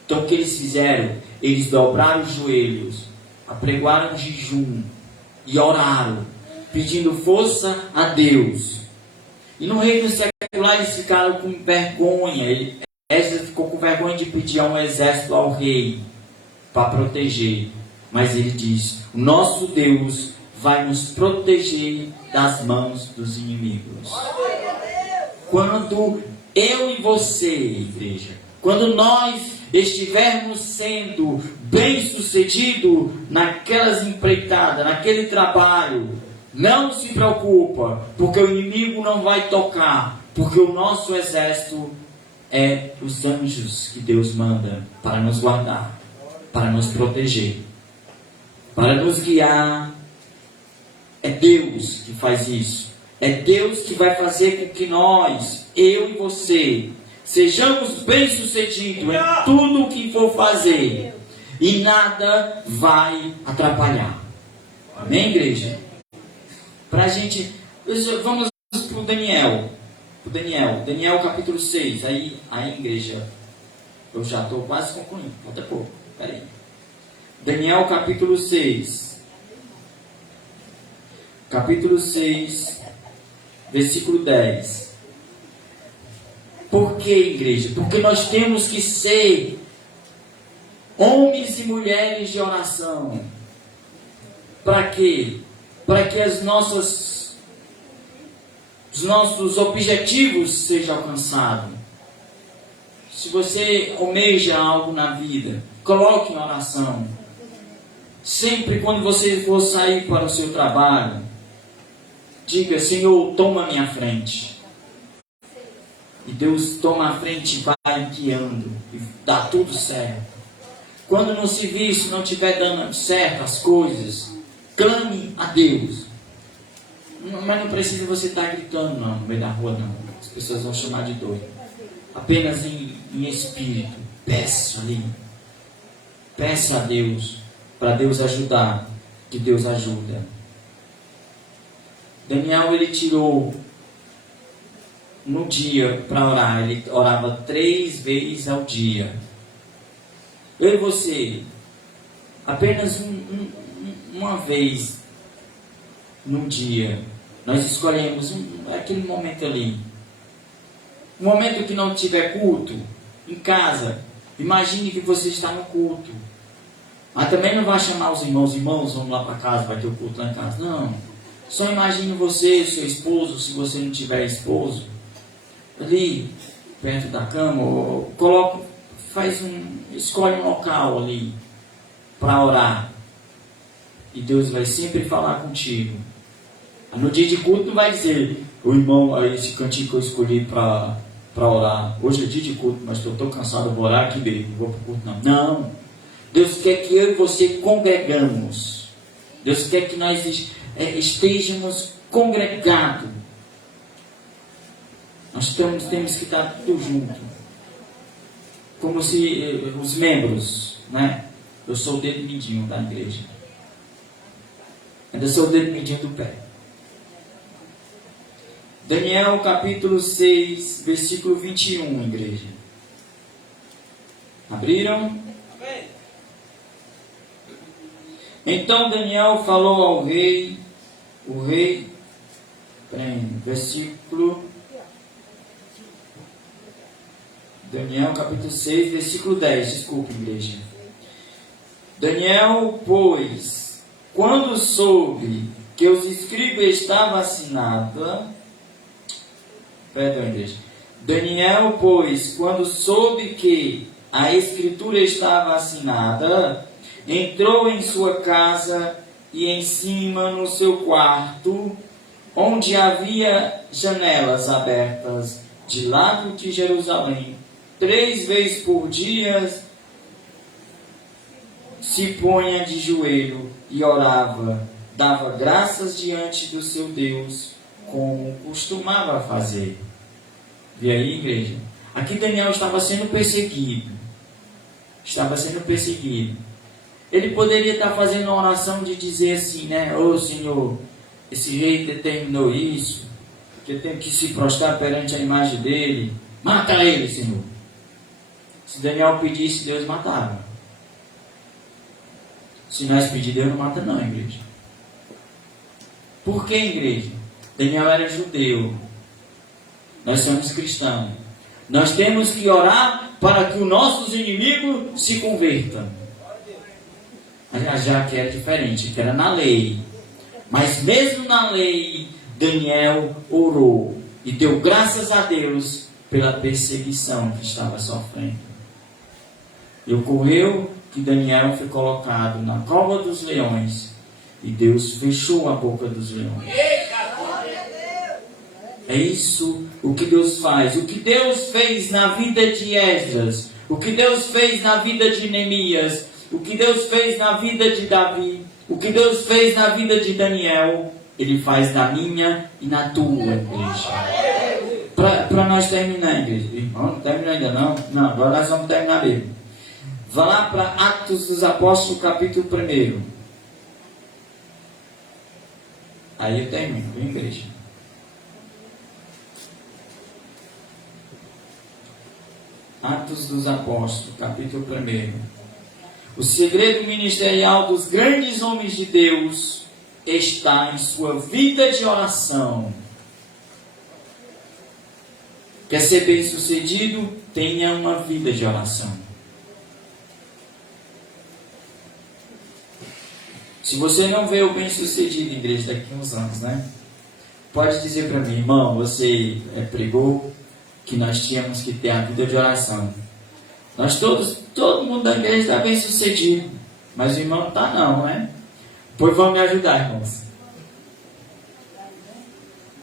Então, o que eles fizeram? Eles dobraram os joelhos, apregoaram jejum e oraram, pedindo força a Deus. E no reino secular eles ficaram com vergonha. Esdras ficou com vergonha de pedir a um exército ao rei para proteger. Mas ele diz, o nosso Deus vai nos proteger das mãos dos inimigos. Quando eu e você, igreja, quando nós estivermos sendo bem-sucedidos naquelas empreitadas, naquele trabalho, não se preocupa, porque o inimigo não vai tocar, porque o nosso exército é os anjos que Deus manda para nos guardar, para nos proteger, para nos guiar. É Deus que faz isso. É Deus que vai fazer com que nós, eu e você, sejamos bem-sucedidos em tudo o que for fazer. E nada vai atrapalhar. Amém, igreja? Pra gente... Vamos para o Daniel. Daniel capítulo 6. Aí, igreja, eu já estou quase concluindo. Falta pouco. Peraí. Daniel capítulo 6. Capítulo 6, versículo 10. Por que, igreja? Porque nós temos que ser homens e mulheres de oração. Para quê? Para que os nossos objetivos sejam alcançados. Se você almeja algo na vida, coloque em oração. Sempre quando você for sair para o seu trabalho, diga, Senhor, toma a minha frente. E Deus toma a frente e vai guiando. E dá tudo certo. Quando no serviço não estiver dando certo as coisas, clame a Deus. Mas não precisa você estar gritando não, no meio da rua não. As pessoas vão chamar de doido. Apenas em espírito. Peça ali. Peça a Deus. Para Deus ajudar. Que Deus ajuda. Daniel, ele tirou no dia para orar. Ele orava 3 vezes ao dia. Eu e você, apenas uma vez no dia, nós escolhemos aquele momento ali. Um momento que não tiver culto, em casa, imagine que você está no culto. Mas também não vai chamar os irmãos, vamos lá para casa, vai ter o culto lá em casa. Não. Só imagine você, seu esposo, se você não tiver esposo, ali, perto da cama, ou escolhe um local ali para orar. E Deus vai sempre falar contigo. No dia de culto não vai dizer, o irmão, esse cantinho que eu escolhi para orar, hoje é dia de culto, mas estou tão cansado, vou orar aqui mesmo, não vou para o culto não. Não. Deus quer que eu e você congregamos. Deus quer que nós estejamos congregados. Nós temos que estar tudo junto. Como se os membros, né? Eu sou o dedo mindinho da igreja. Ainda sou o dedo mindinho do pé. Daniel capítulo 6, versículo 21, igreja. Abriram? Então Daniel falou ao rei, versículo, Daniel capítulo 6, versículo 10, desculpe, igreja. Daniel, pois, quando soube que os escribas estavam assinados, igreja. Daniel, pois, quando soube que a escritura estava assinada, entrou em sua casa e em cima no seu quarto, onde havia janelas abertas de lado de Jerusalém, 3 vezes por dia se punha de joelho e orava, dava graças diante do seu Deus, como costumava fazer. E aí, igreja? Aqui Daniel estava sendo perseguido. Ele poderia estar fazendo uma oração de dizer assim, né? Ô Senhor, esse rei determinou isso, que eu tenho que se prostrar perante a imagem dele. Mata ele, Senhor. Se Daniel pedisse, Deus matava. Se nós pedir, Deus não mata não, igreja. Por que, igreja? Daniel era judeu. Nós somos cristãos. Nós temos que orar para que os nossos inimigos se convertam. Já que era diferente, que era na lei. Mas mesmo na lei, Daniel orou e deu graças a Deus pela perseguição que estava sofrendo. E ocorreu que Daniel foi colocado na cova dos leões e Deus fechou a boca dos leões. É isso o que Deus faz. O que Deus fez na vida de Esdras, o que Deus fez na vida de Neemias, o que Deus fez na vida de Davi, o que Deus fez na vida de Daniel, Ele faz na minha e na tua igreja. Para nós terminar, igreja. Não termina ainda não? Não, agora nós vamos terminar mesmo. Vá lá para Atos dos Apóstolos, capítulo 1. Aí eu termino, viu, igreja? Atos dos Apóstolos, capítulo 1. O segredo ministerial dos grandes homens de Deus está em sua vida de oração. Quer ser bem sucedido? Tenha uma vida de oração. Se você não vê o bem sucedido, igreja, daqui a uns anos, né? Pode dizer para mim, irmão, você pregou que nós tínhamos que ter a vida de oração. Nós todo mundo da igreja está bem sucedido, mas o irmão não está não, né? Pois vão me ajudar, irmãos.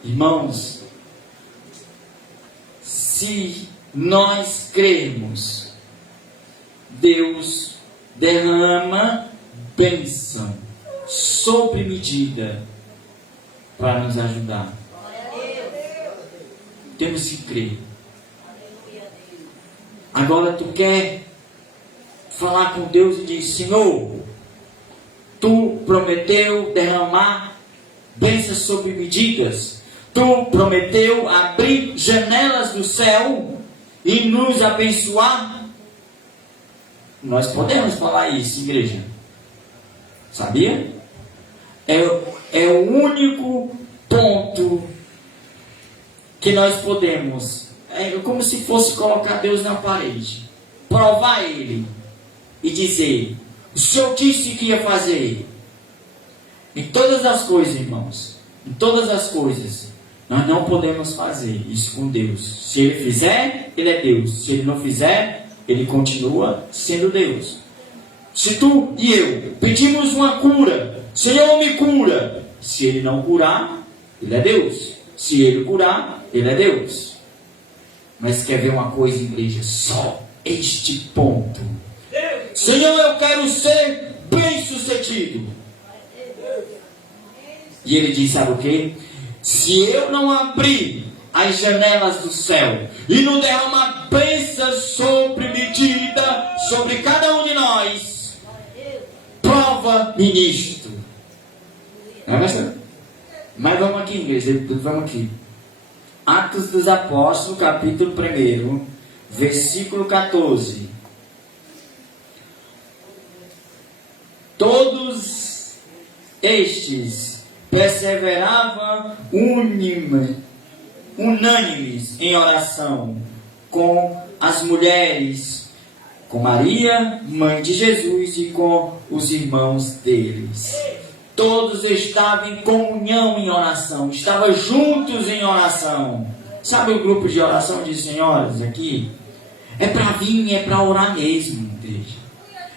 Irmãos, se nós crermos, Deus derrama bênção sobre medida para nos ajudar. Temos que crer. Agora tu quer falar com Deus e diz: Senhor, tu prometeu derramar bênçãos sobre medidas. Tu prometeu abrir janelas do céu e nos abençoar. Nós podemos falar isso, igreja. Sabia? É o único ponto que nós podemos. É como se fosse colocar Deus na parede, provar Ele e dizer: o Senhor disse que ia fazer. Em todas as coisas, irmãos, em todas as coisas, Nós não podemos fazer isso com Deus. Se Ele fizer, Ele é Deus. Se Ele não fizer, Ele continua sendo Deus. Se tu e eu pedimos uma cura, Senhor, me cura. Se Ele não curar, Ele é Deus. Se Ele curar, Ele é Deus. Mas quer ver uma coisa, igreja? Só este ponto. Senhor, eu quero ser bem-sucedido. E Ele diz, sabe o quê? Se eu não abrir as janelas do céu e não derramar bênção sobre medida sobre cada um de nós, prova-me nisto. Mas vamos aqui, igreja, vamos aqui. Atos dos Apóstolos, capítulo 1, versículo 14. Todos estes perseveravam unânimes em oração com as mulheres, com Maria, mãe de Jesus, e com os irmãos deles. Todos estavam em comunhão em oração, estavam juntos em oração. Sabe o grupo de oração de senhoras aqui? É para vir, é para orar mesmo, igreja.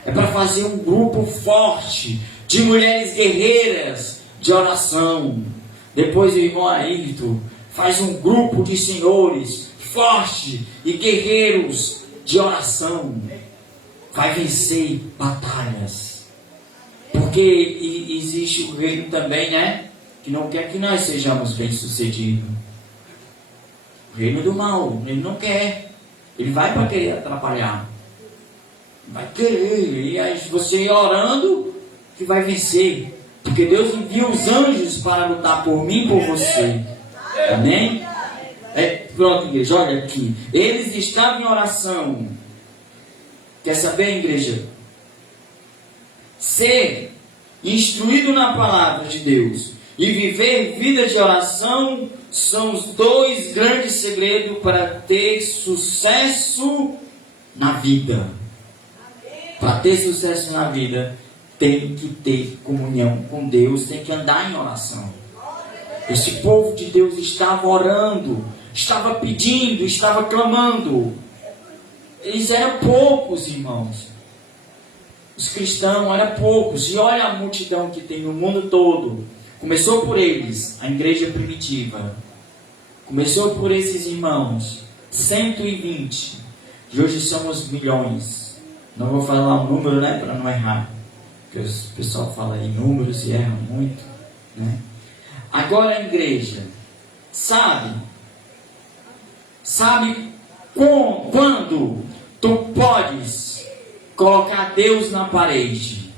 É para fazer um grupo forte de mulheres guerreiras de oração. Depois o irmão Ayrton faz um grupo de senhores forte e guerreiros de oração. Vai vencer batalhas. Porque existe o reino também, né? Que não quer que nós sejamos bem-sucedidos. O reino do mal, ele não quer. Ele vai para querer atrapalhar. Vai querer. E aí você orando que vai vencer. Porque Deus envia os anjos para lutar por mim e por você. Amém? Pronto, igreja, olha aqui. Eles estavam em oração. Quer saber, igreja? Ser instruído na palavra de Deus e viver vida de oração são os dois grandes segredos para ter sucesso na vida. Para ter sucesso na vida, tem que ter comunhão com Deus, tem que andar em oração. Esse povo de Deus estava orando, estava pedindo, estava clamando. Eles eram poucos, irmãos. Os cristãos eram poucos. E olha a multidão que tem no mundo todo. Começou por eles, a igreja primitiva. Começou por esses irmãos. 120. E hoje somos milhões. Não vou falar o número, né? Para não errar. Porque o pessoal fala em números e erra muito, né? Agora a igreja. Sabe quando tu podes colocar Deus na parede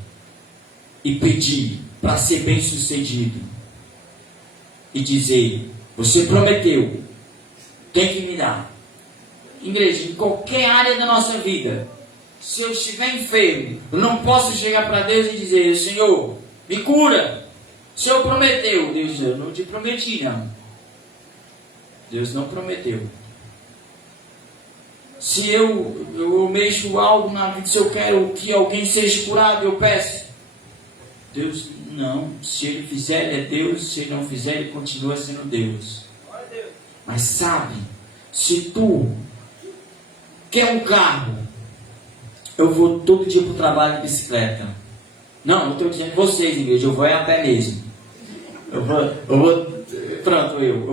e pedir para ser bem sucedido e dizer, você prometeu, tem que me dar. Igreja, em qualquer área da nossa vida, se eu estiver enfermo, eu não posso chegar para Deus e dizer, Senhor, me cura. O Senhor prometeu. Deus, eu não te prometi, não. Deus não prometeu. Se eu mexo algo na vida, se eu quero que alguém seja curado, eu peço. Deus, não. Se Ele fizer, Ele é Deus. Se Ele não fizer, Ele continua sendo Deus. Mas sabe, se tu quer um carro, eu vou todo dia para o trabalho de bicicleta. Não, eu estou dizendo vocês, igreja, eu vou a pé mesmo. Eu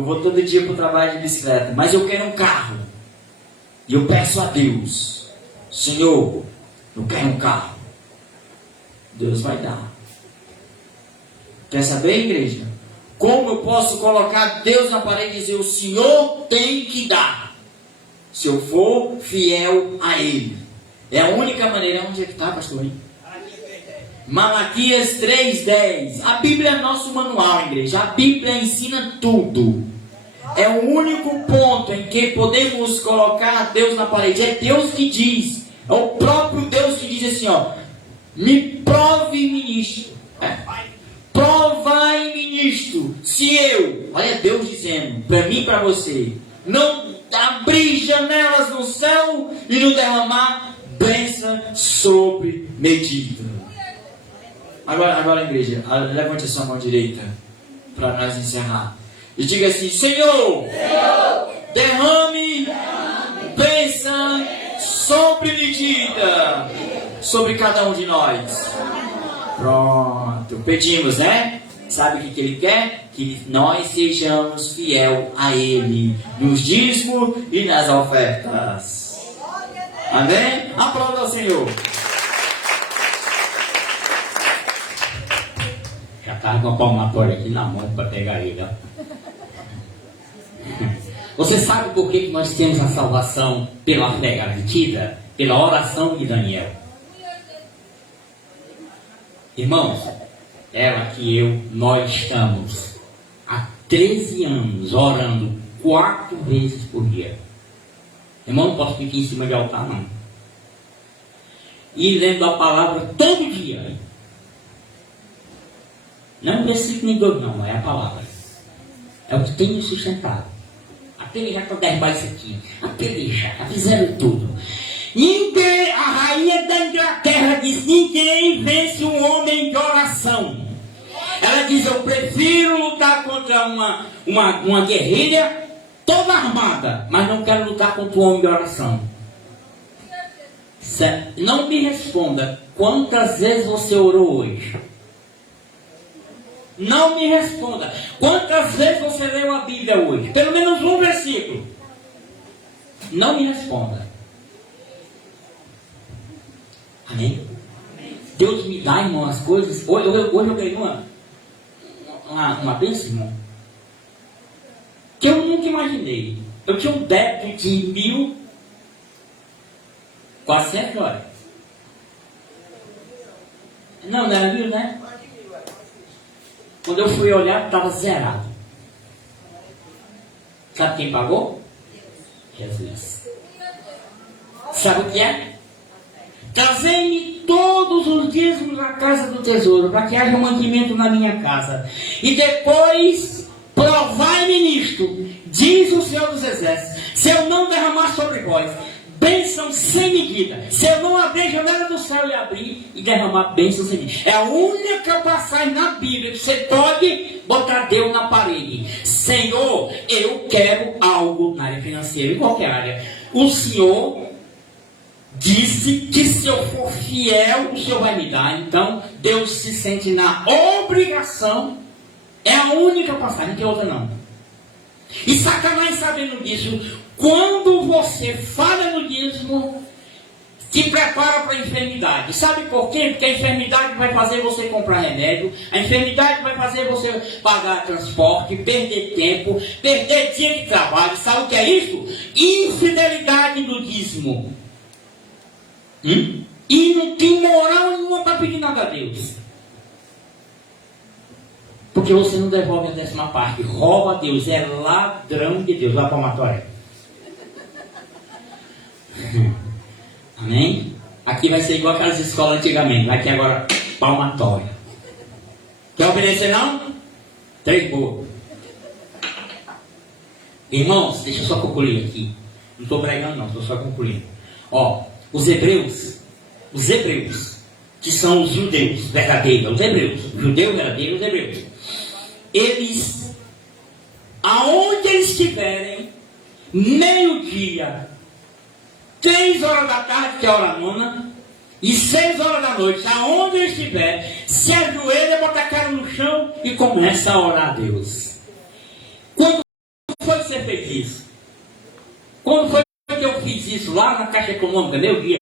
vou todo dia para o trabalho de bicicleta. Mas eu quero um carro. E eu peço a Deus, Senhor, eu quero um carro. Deus vai dar. Quer saber, igreja? Como eu posso colocar Deus na parede e dizer, o Senhor tem que dar. Se eu for fiel a Ele. É a única maneira. Onde é que está, pastor? Malaquias 3:10. A Bíblia é nosso manual, igreja. A Bíblia ensina tudo. É o único ponto em que podemos colocar Deus na parede. É Deus que diz. É o próprio Deus que diz assim, ó. Me prove-me nisto. Provai-me nisto. Se eu, olha Deus dizendo, para mim e para você, não abrir janelas no céu e não derramar bênção sobre medida. Agora igreja, levante a sua mão direita para nós encerrar. E diga assim: Senhor, derrame bênção sobre medida sobre cada um de nós. Pronto, pedimos, né? Sabe o que Ele quer? Que nós sejamos fiel a Ele nos dízimos e nas ofertas. Amém? Aplauda ao Senhor. Já estava com a palmatória aqui na mão para pegar ele, ó. Você sabe por que nós temos a salvação pela fé garantida? Pela oração de Daniel. Irmãos, ela que nós estamos há 13 anos orando 4 vezes por dia. Irmão, não posso ficar em cima de altar, não. E lendo a palavra todo dia. Não é um versículo nem 2, não, é a palavra. É o que tem me sustentado. Até já para derrubar isso aqui. Até já fizeram tudo. Ninguém, a rainha da Inglaterra diz: ninguém vence um homem de oração. Ela diz: eu prefiro lutar contra uma guerrilha toda armada, mas não quero lutar contra um homem de oração. Não me responda quantas vezes você orou hoje. Não me responda quantas vezes você leu a Bíblia hoje. Pelo menos um versículo. Não me responda. Amém? Deus me dá, irmão, as coisas. Hoje eu ganhei uma bênção, irmão, que eu nunca imaginei. Eu tinha um débito de 1.400 horas. Não era 1.000, né? Quando eu fui olhar, estava zerado. Sabe quem pagou? Jesus. Sabe o que é? Trazei-me todos os dízimos à casa do tesouro, para que haja um mantimento na minha casa. E depois provai-me nisto, diz o Senhor dos Exércitos, se eu não derramar sobre vós bênção sem medida, se eu não abrir a janela do céu e abrir e derramar bênção sem medida. É a única passagem na Bíblia que você pode botar Deus na parede. Senhor, eu quero algo na área financeira, em qualquer área. O Senhor disse que se eu for fiel, o Senhor vai me dar. Então, Deus se sente na obrigação. É a única passagem, não tem outra não. E Satanás, sabendo disso, quando você falha no dízimo, te prepara para a enfermidade. Sabe por quê? Porque a enfermidade vai fazer você comprar remédio, a enfermidade vai fazer você pagar transporte, perder tempo, perder dia de trabalho. Sabe o que é isso? Infidelidade no dízimo. E não tem moral nenhuma para pedir nada a Deus. Porque você não devolve a 10ª parte. Rouba a Deus. É ladrão de Deus. Vai para a palmatória. Amém? Aqui vai ser igual aquelas escolas antigamente. Aqui agora, palmatória. Quer obedecer não? 3 boas. Irmãos, deixa eu só concluir aqui. Não estou pregando não, estou só concluindo. Ó, os hebreus, que são os judeus verdadeiros, os hebreus, judeu verdadeiro, os hebreus, eles, aonde eles estiverem, meio-dia, 3 horas da tarde, que é a hora nona, e 6 horas da noite, aonde ele estiver, se ajoelha, bota a cara no chão e começa a orar a Deus. Quando foi que você fez isso? Quando foi que eu fiz isso? Lá na Caixa Econômica, meu dia.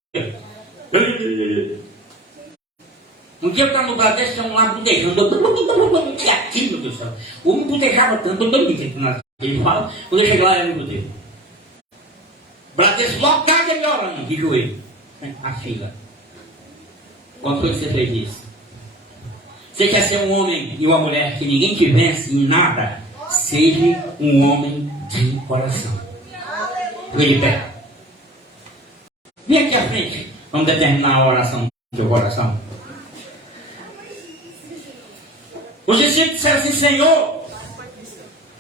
Um dia eu estava no Bradesco, tinha um lá botejando. Que aqui, meu Deus do céu. O homem botejava tanto, ele fala, quando eu cheguei lá, eu me botei. Bradesco locado, ele orando, de joelho. A fila. Quando foi que você fez isso? Você quer ser um homem e uma mulher que ninguém te vence em nada? Seja um homem de coração. Vem de pé. Vem aqui à frente. Vamos determinar a oração do teu coração. Os discípulos disseram assim: Senhor,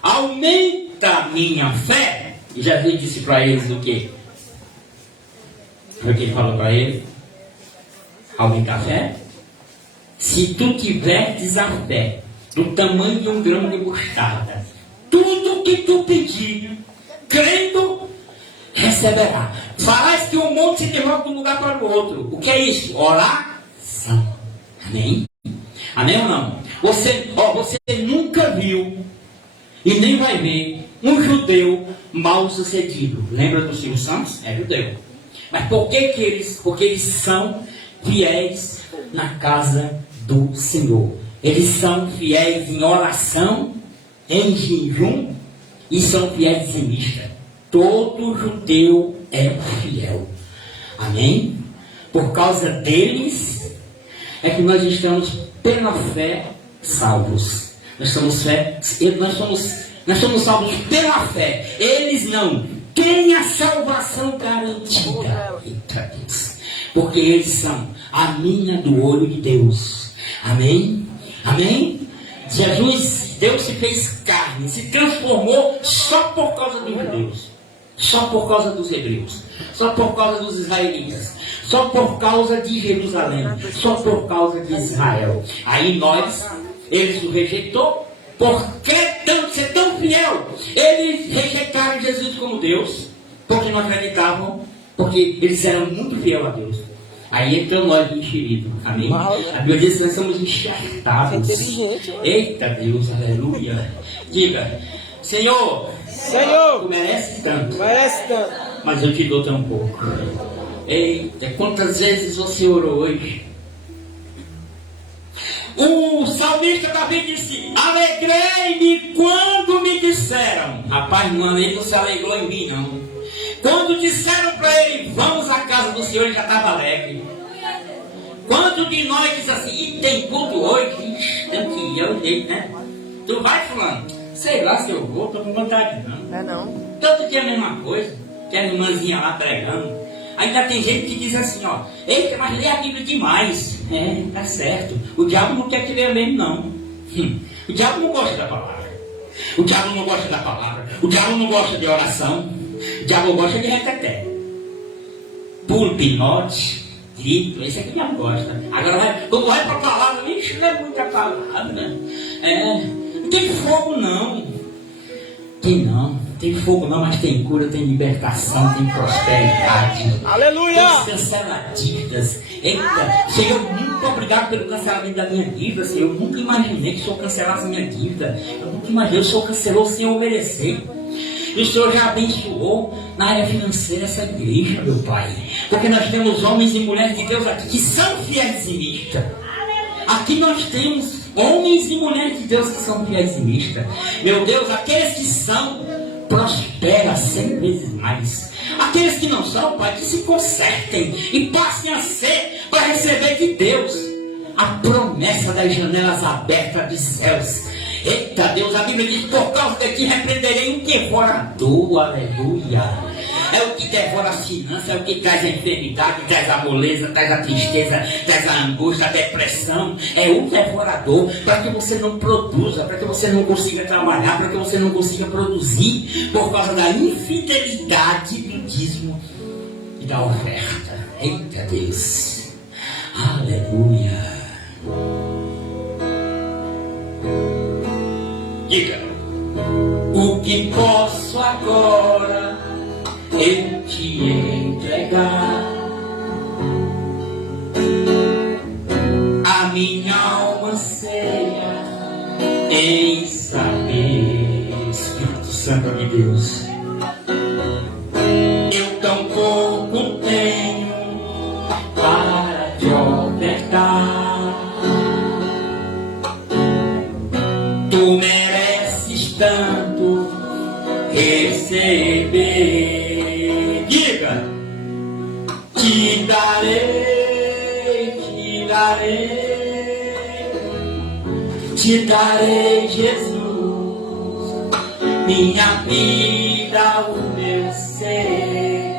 aumenta a minha fé. E Jesus disse para eles o quê? O que ele falou para ele? Aumenta a fé? Se tu tiveres a fé do tamanho de um grão de mostarda, tudo que tu pedir, crendo, receberá. Farás que o monte se derrame de um lugar para o outro. O que é isso? Oração. Amém? Amém ou não? Você nunca viu e nem vai ver um judeu mal sucedido. Lembra do Silvio Santos? É judeu. Mas por que eles? Porque eles são fiéis na casa do Senhor. Eles são fiéis em oração, em jejum, e são fiéis dizimistas. Todo judeu é fiel. Amém? Por causa deles é que nós estamos pela fé salvos. Nós somos salvos pela fé. Eles não têm a salvação garantida. Eita Deus. Porque eles são a mina do olho de Deus. Amém? Amém? Deus se fez carne, se transformou só por causa dos judeus, só por causa dos hebreus, só por causa dos israelitas, só por causa de Jerusalém, só por causa de Israel. Aí eles o rejeitou. Por que ser tão fiel? Eles rejeitaram Jesus como Deus, porque não acreditavam, porque eles eram muito fiéis a Deus. Aí entrou nós enxerido. Amém? A Bíblia diz que nós somos enxertados. Eita Deus, aleluia. Diga, Senhor, tu mereces tanto, mas eu te dou tão pouco. Eita, quantas vezes você orou hoje? O salmista Davi disse: alegrei-me quando me disseram. Rapaz, mano, ele não se alegrou em mim, não. Quando disseram para ele, vamos à casa do Senhor, ele já estava alegre. Quanto de nós diz assim, e tem culto hoje? Ixi, tem que ir, eu jeito, né? Tu vai, fulano? Sei lá se eu vou, estou com vontade não. Não. Todo dia a mesma coisa, que a irmãzinha lá pregando. Ainda tem gente que diz assim, ó, eita, mas lê a Bíblia demais. É, tá certo. O diabo não quer que leia mesmo, não. O diabo não gosta da palavra. O diabo não gosta da palavra. O diabo não gosta de oração. O diabo gosta de reteté. Pulo, pinote, grito, esse aqui o diabo gosta. Agora, quando vai para a palavra, ixi, não é muita palavra. Não tem fogo, não. Tem fogo não, mas tem cura, tem libertação, tem prosperidade. Aleluia! Tem cancela dívidas. Eita, Senhor, muito obrigado pelo cancelamento da minha dívida, Senhor. Eu nunca imaginei que o Senhor cancelasse a minha dívida. Eu nunca imaginei, o Senhor cancelou sem eu obedecer. E o Senhor já abençoou na área financeira essa igreja, meu Pai. Porque nós temos homens e mulheres de Deus aqui que são fiéis dizimistas. Aqui nós temos homens e mulheres de Deus que são fiéis dizimistas. Meu Deus, aqueles que são, prospera 100 vezes mais. Aqueles que não são, Pai, que se consertem e passem a ser para receber de Deus a promessa das janelas abertas dos céus. Eita Deus, a Bíblia diz, por causa de ti repreenderei um devorador, aleluia. É o que devora as finanças, é o que traz a enfermidade, traz a moleza, traz a tristeza, traz a angústia, a depressão. É o devorador, para que você não produza, para que você não consiga trabalhar, para que você não consiga produzir, por causa da infidelidade do dízimo e da oferta. Eita Deus, aleluia. Diga, o que posso agora eu te entregar? A minha alma anseia em saber, Espírito Santo de Deus, eu tão pouco tenho para te ofertar. Tu mereces tanto receber. Diga, te darei, Jesus, minha vida, o meu ser,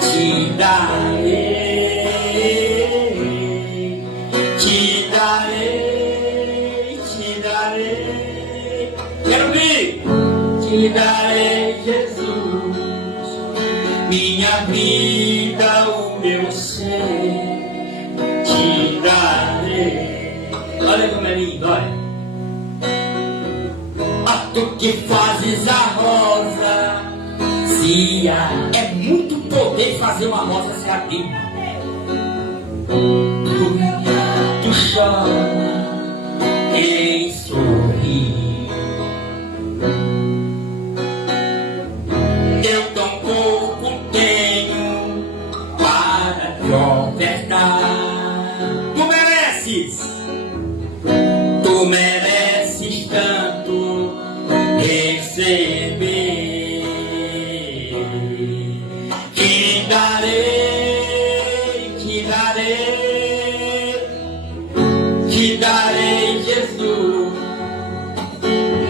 te darei, quero ver, te darei, Jesus, minha vida, o meu ser, te darei. Olha como é lindo, olha. A tu que fazes a rosa se abrir. É muito poder fazer uma rosa se abrir. Tu chama em sorrir. Eu tão pouco tenho para te ofertar. Tu mereces tanto receber. Te darei, te darei, te darei, Jesus,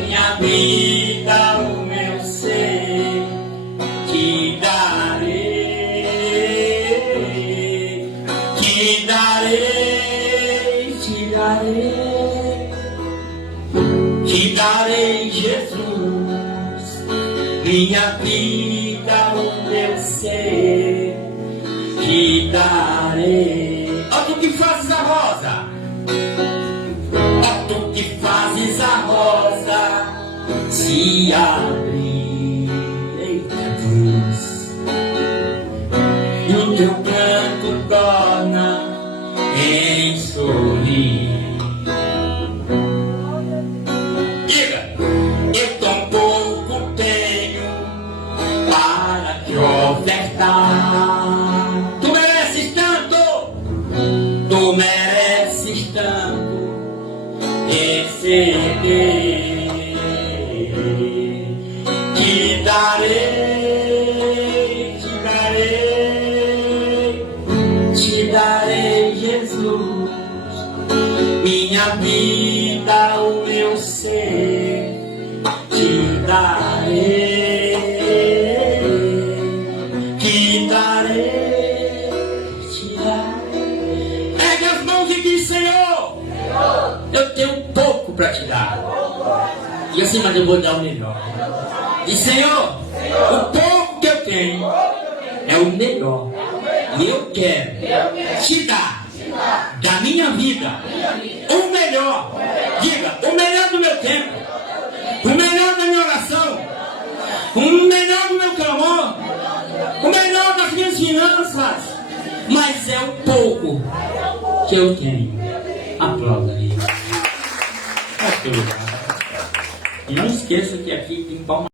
minha vida, o meu ser. Te darei, te darei, te darei. Te darei, Jesus, minha vida, o meu ser. Te darei. Ó tu que fazes a rosa, ó tu que fazes a rosa se abrir. Eita Deus. E o teu canto torna em sorrir. Tu mereces tanto, tu mereces tanto receber. Te darei, te darei, te darei, Jesus, minha vida, o meu ser. Te darei. Te darei, te darei. Pegue as mãos e diz: Senhor, eu tenho pouco para te dar. E assim, mas eu vou dar o melhor. E Senhor, o pouco que eu tenho é o melhor. E eu quero te dar da minha vida o melhor. Diga, o melhor do meu tempo, o melhor da minha oração, o melhor do meu clamor, o melhor das minhas finanças, mas é o pouco que eu tenho. Aplauda aí. E não esqueça que aqui tem palma.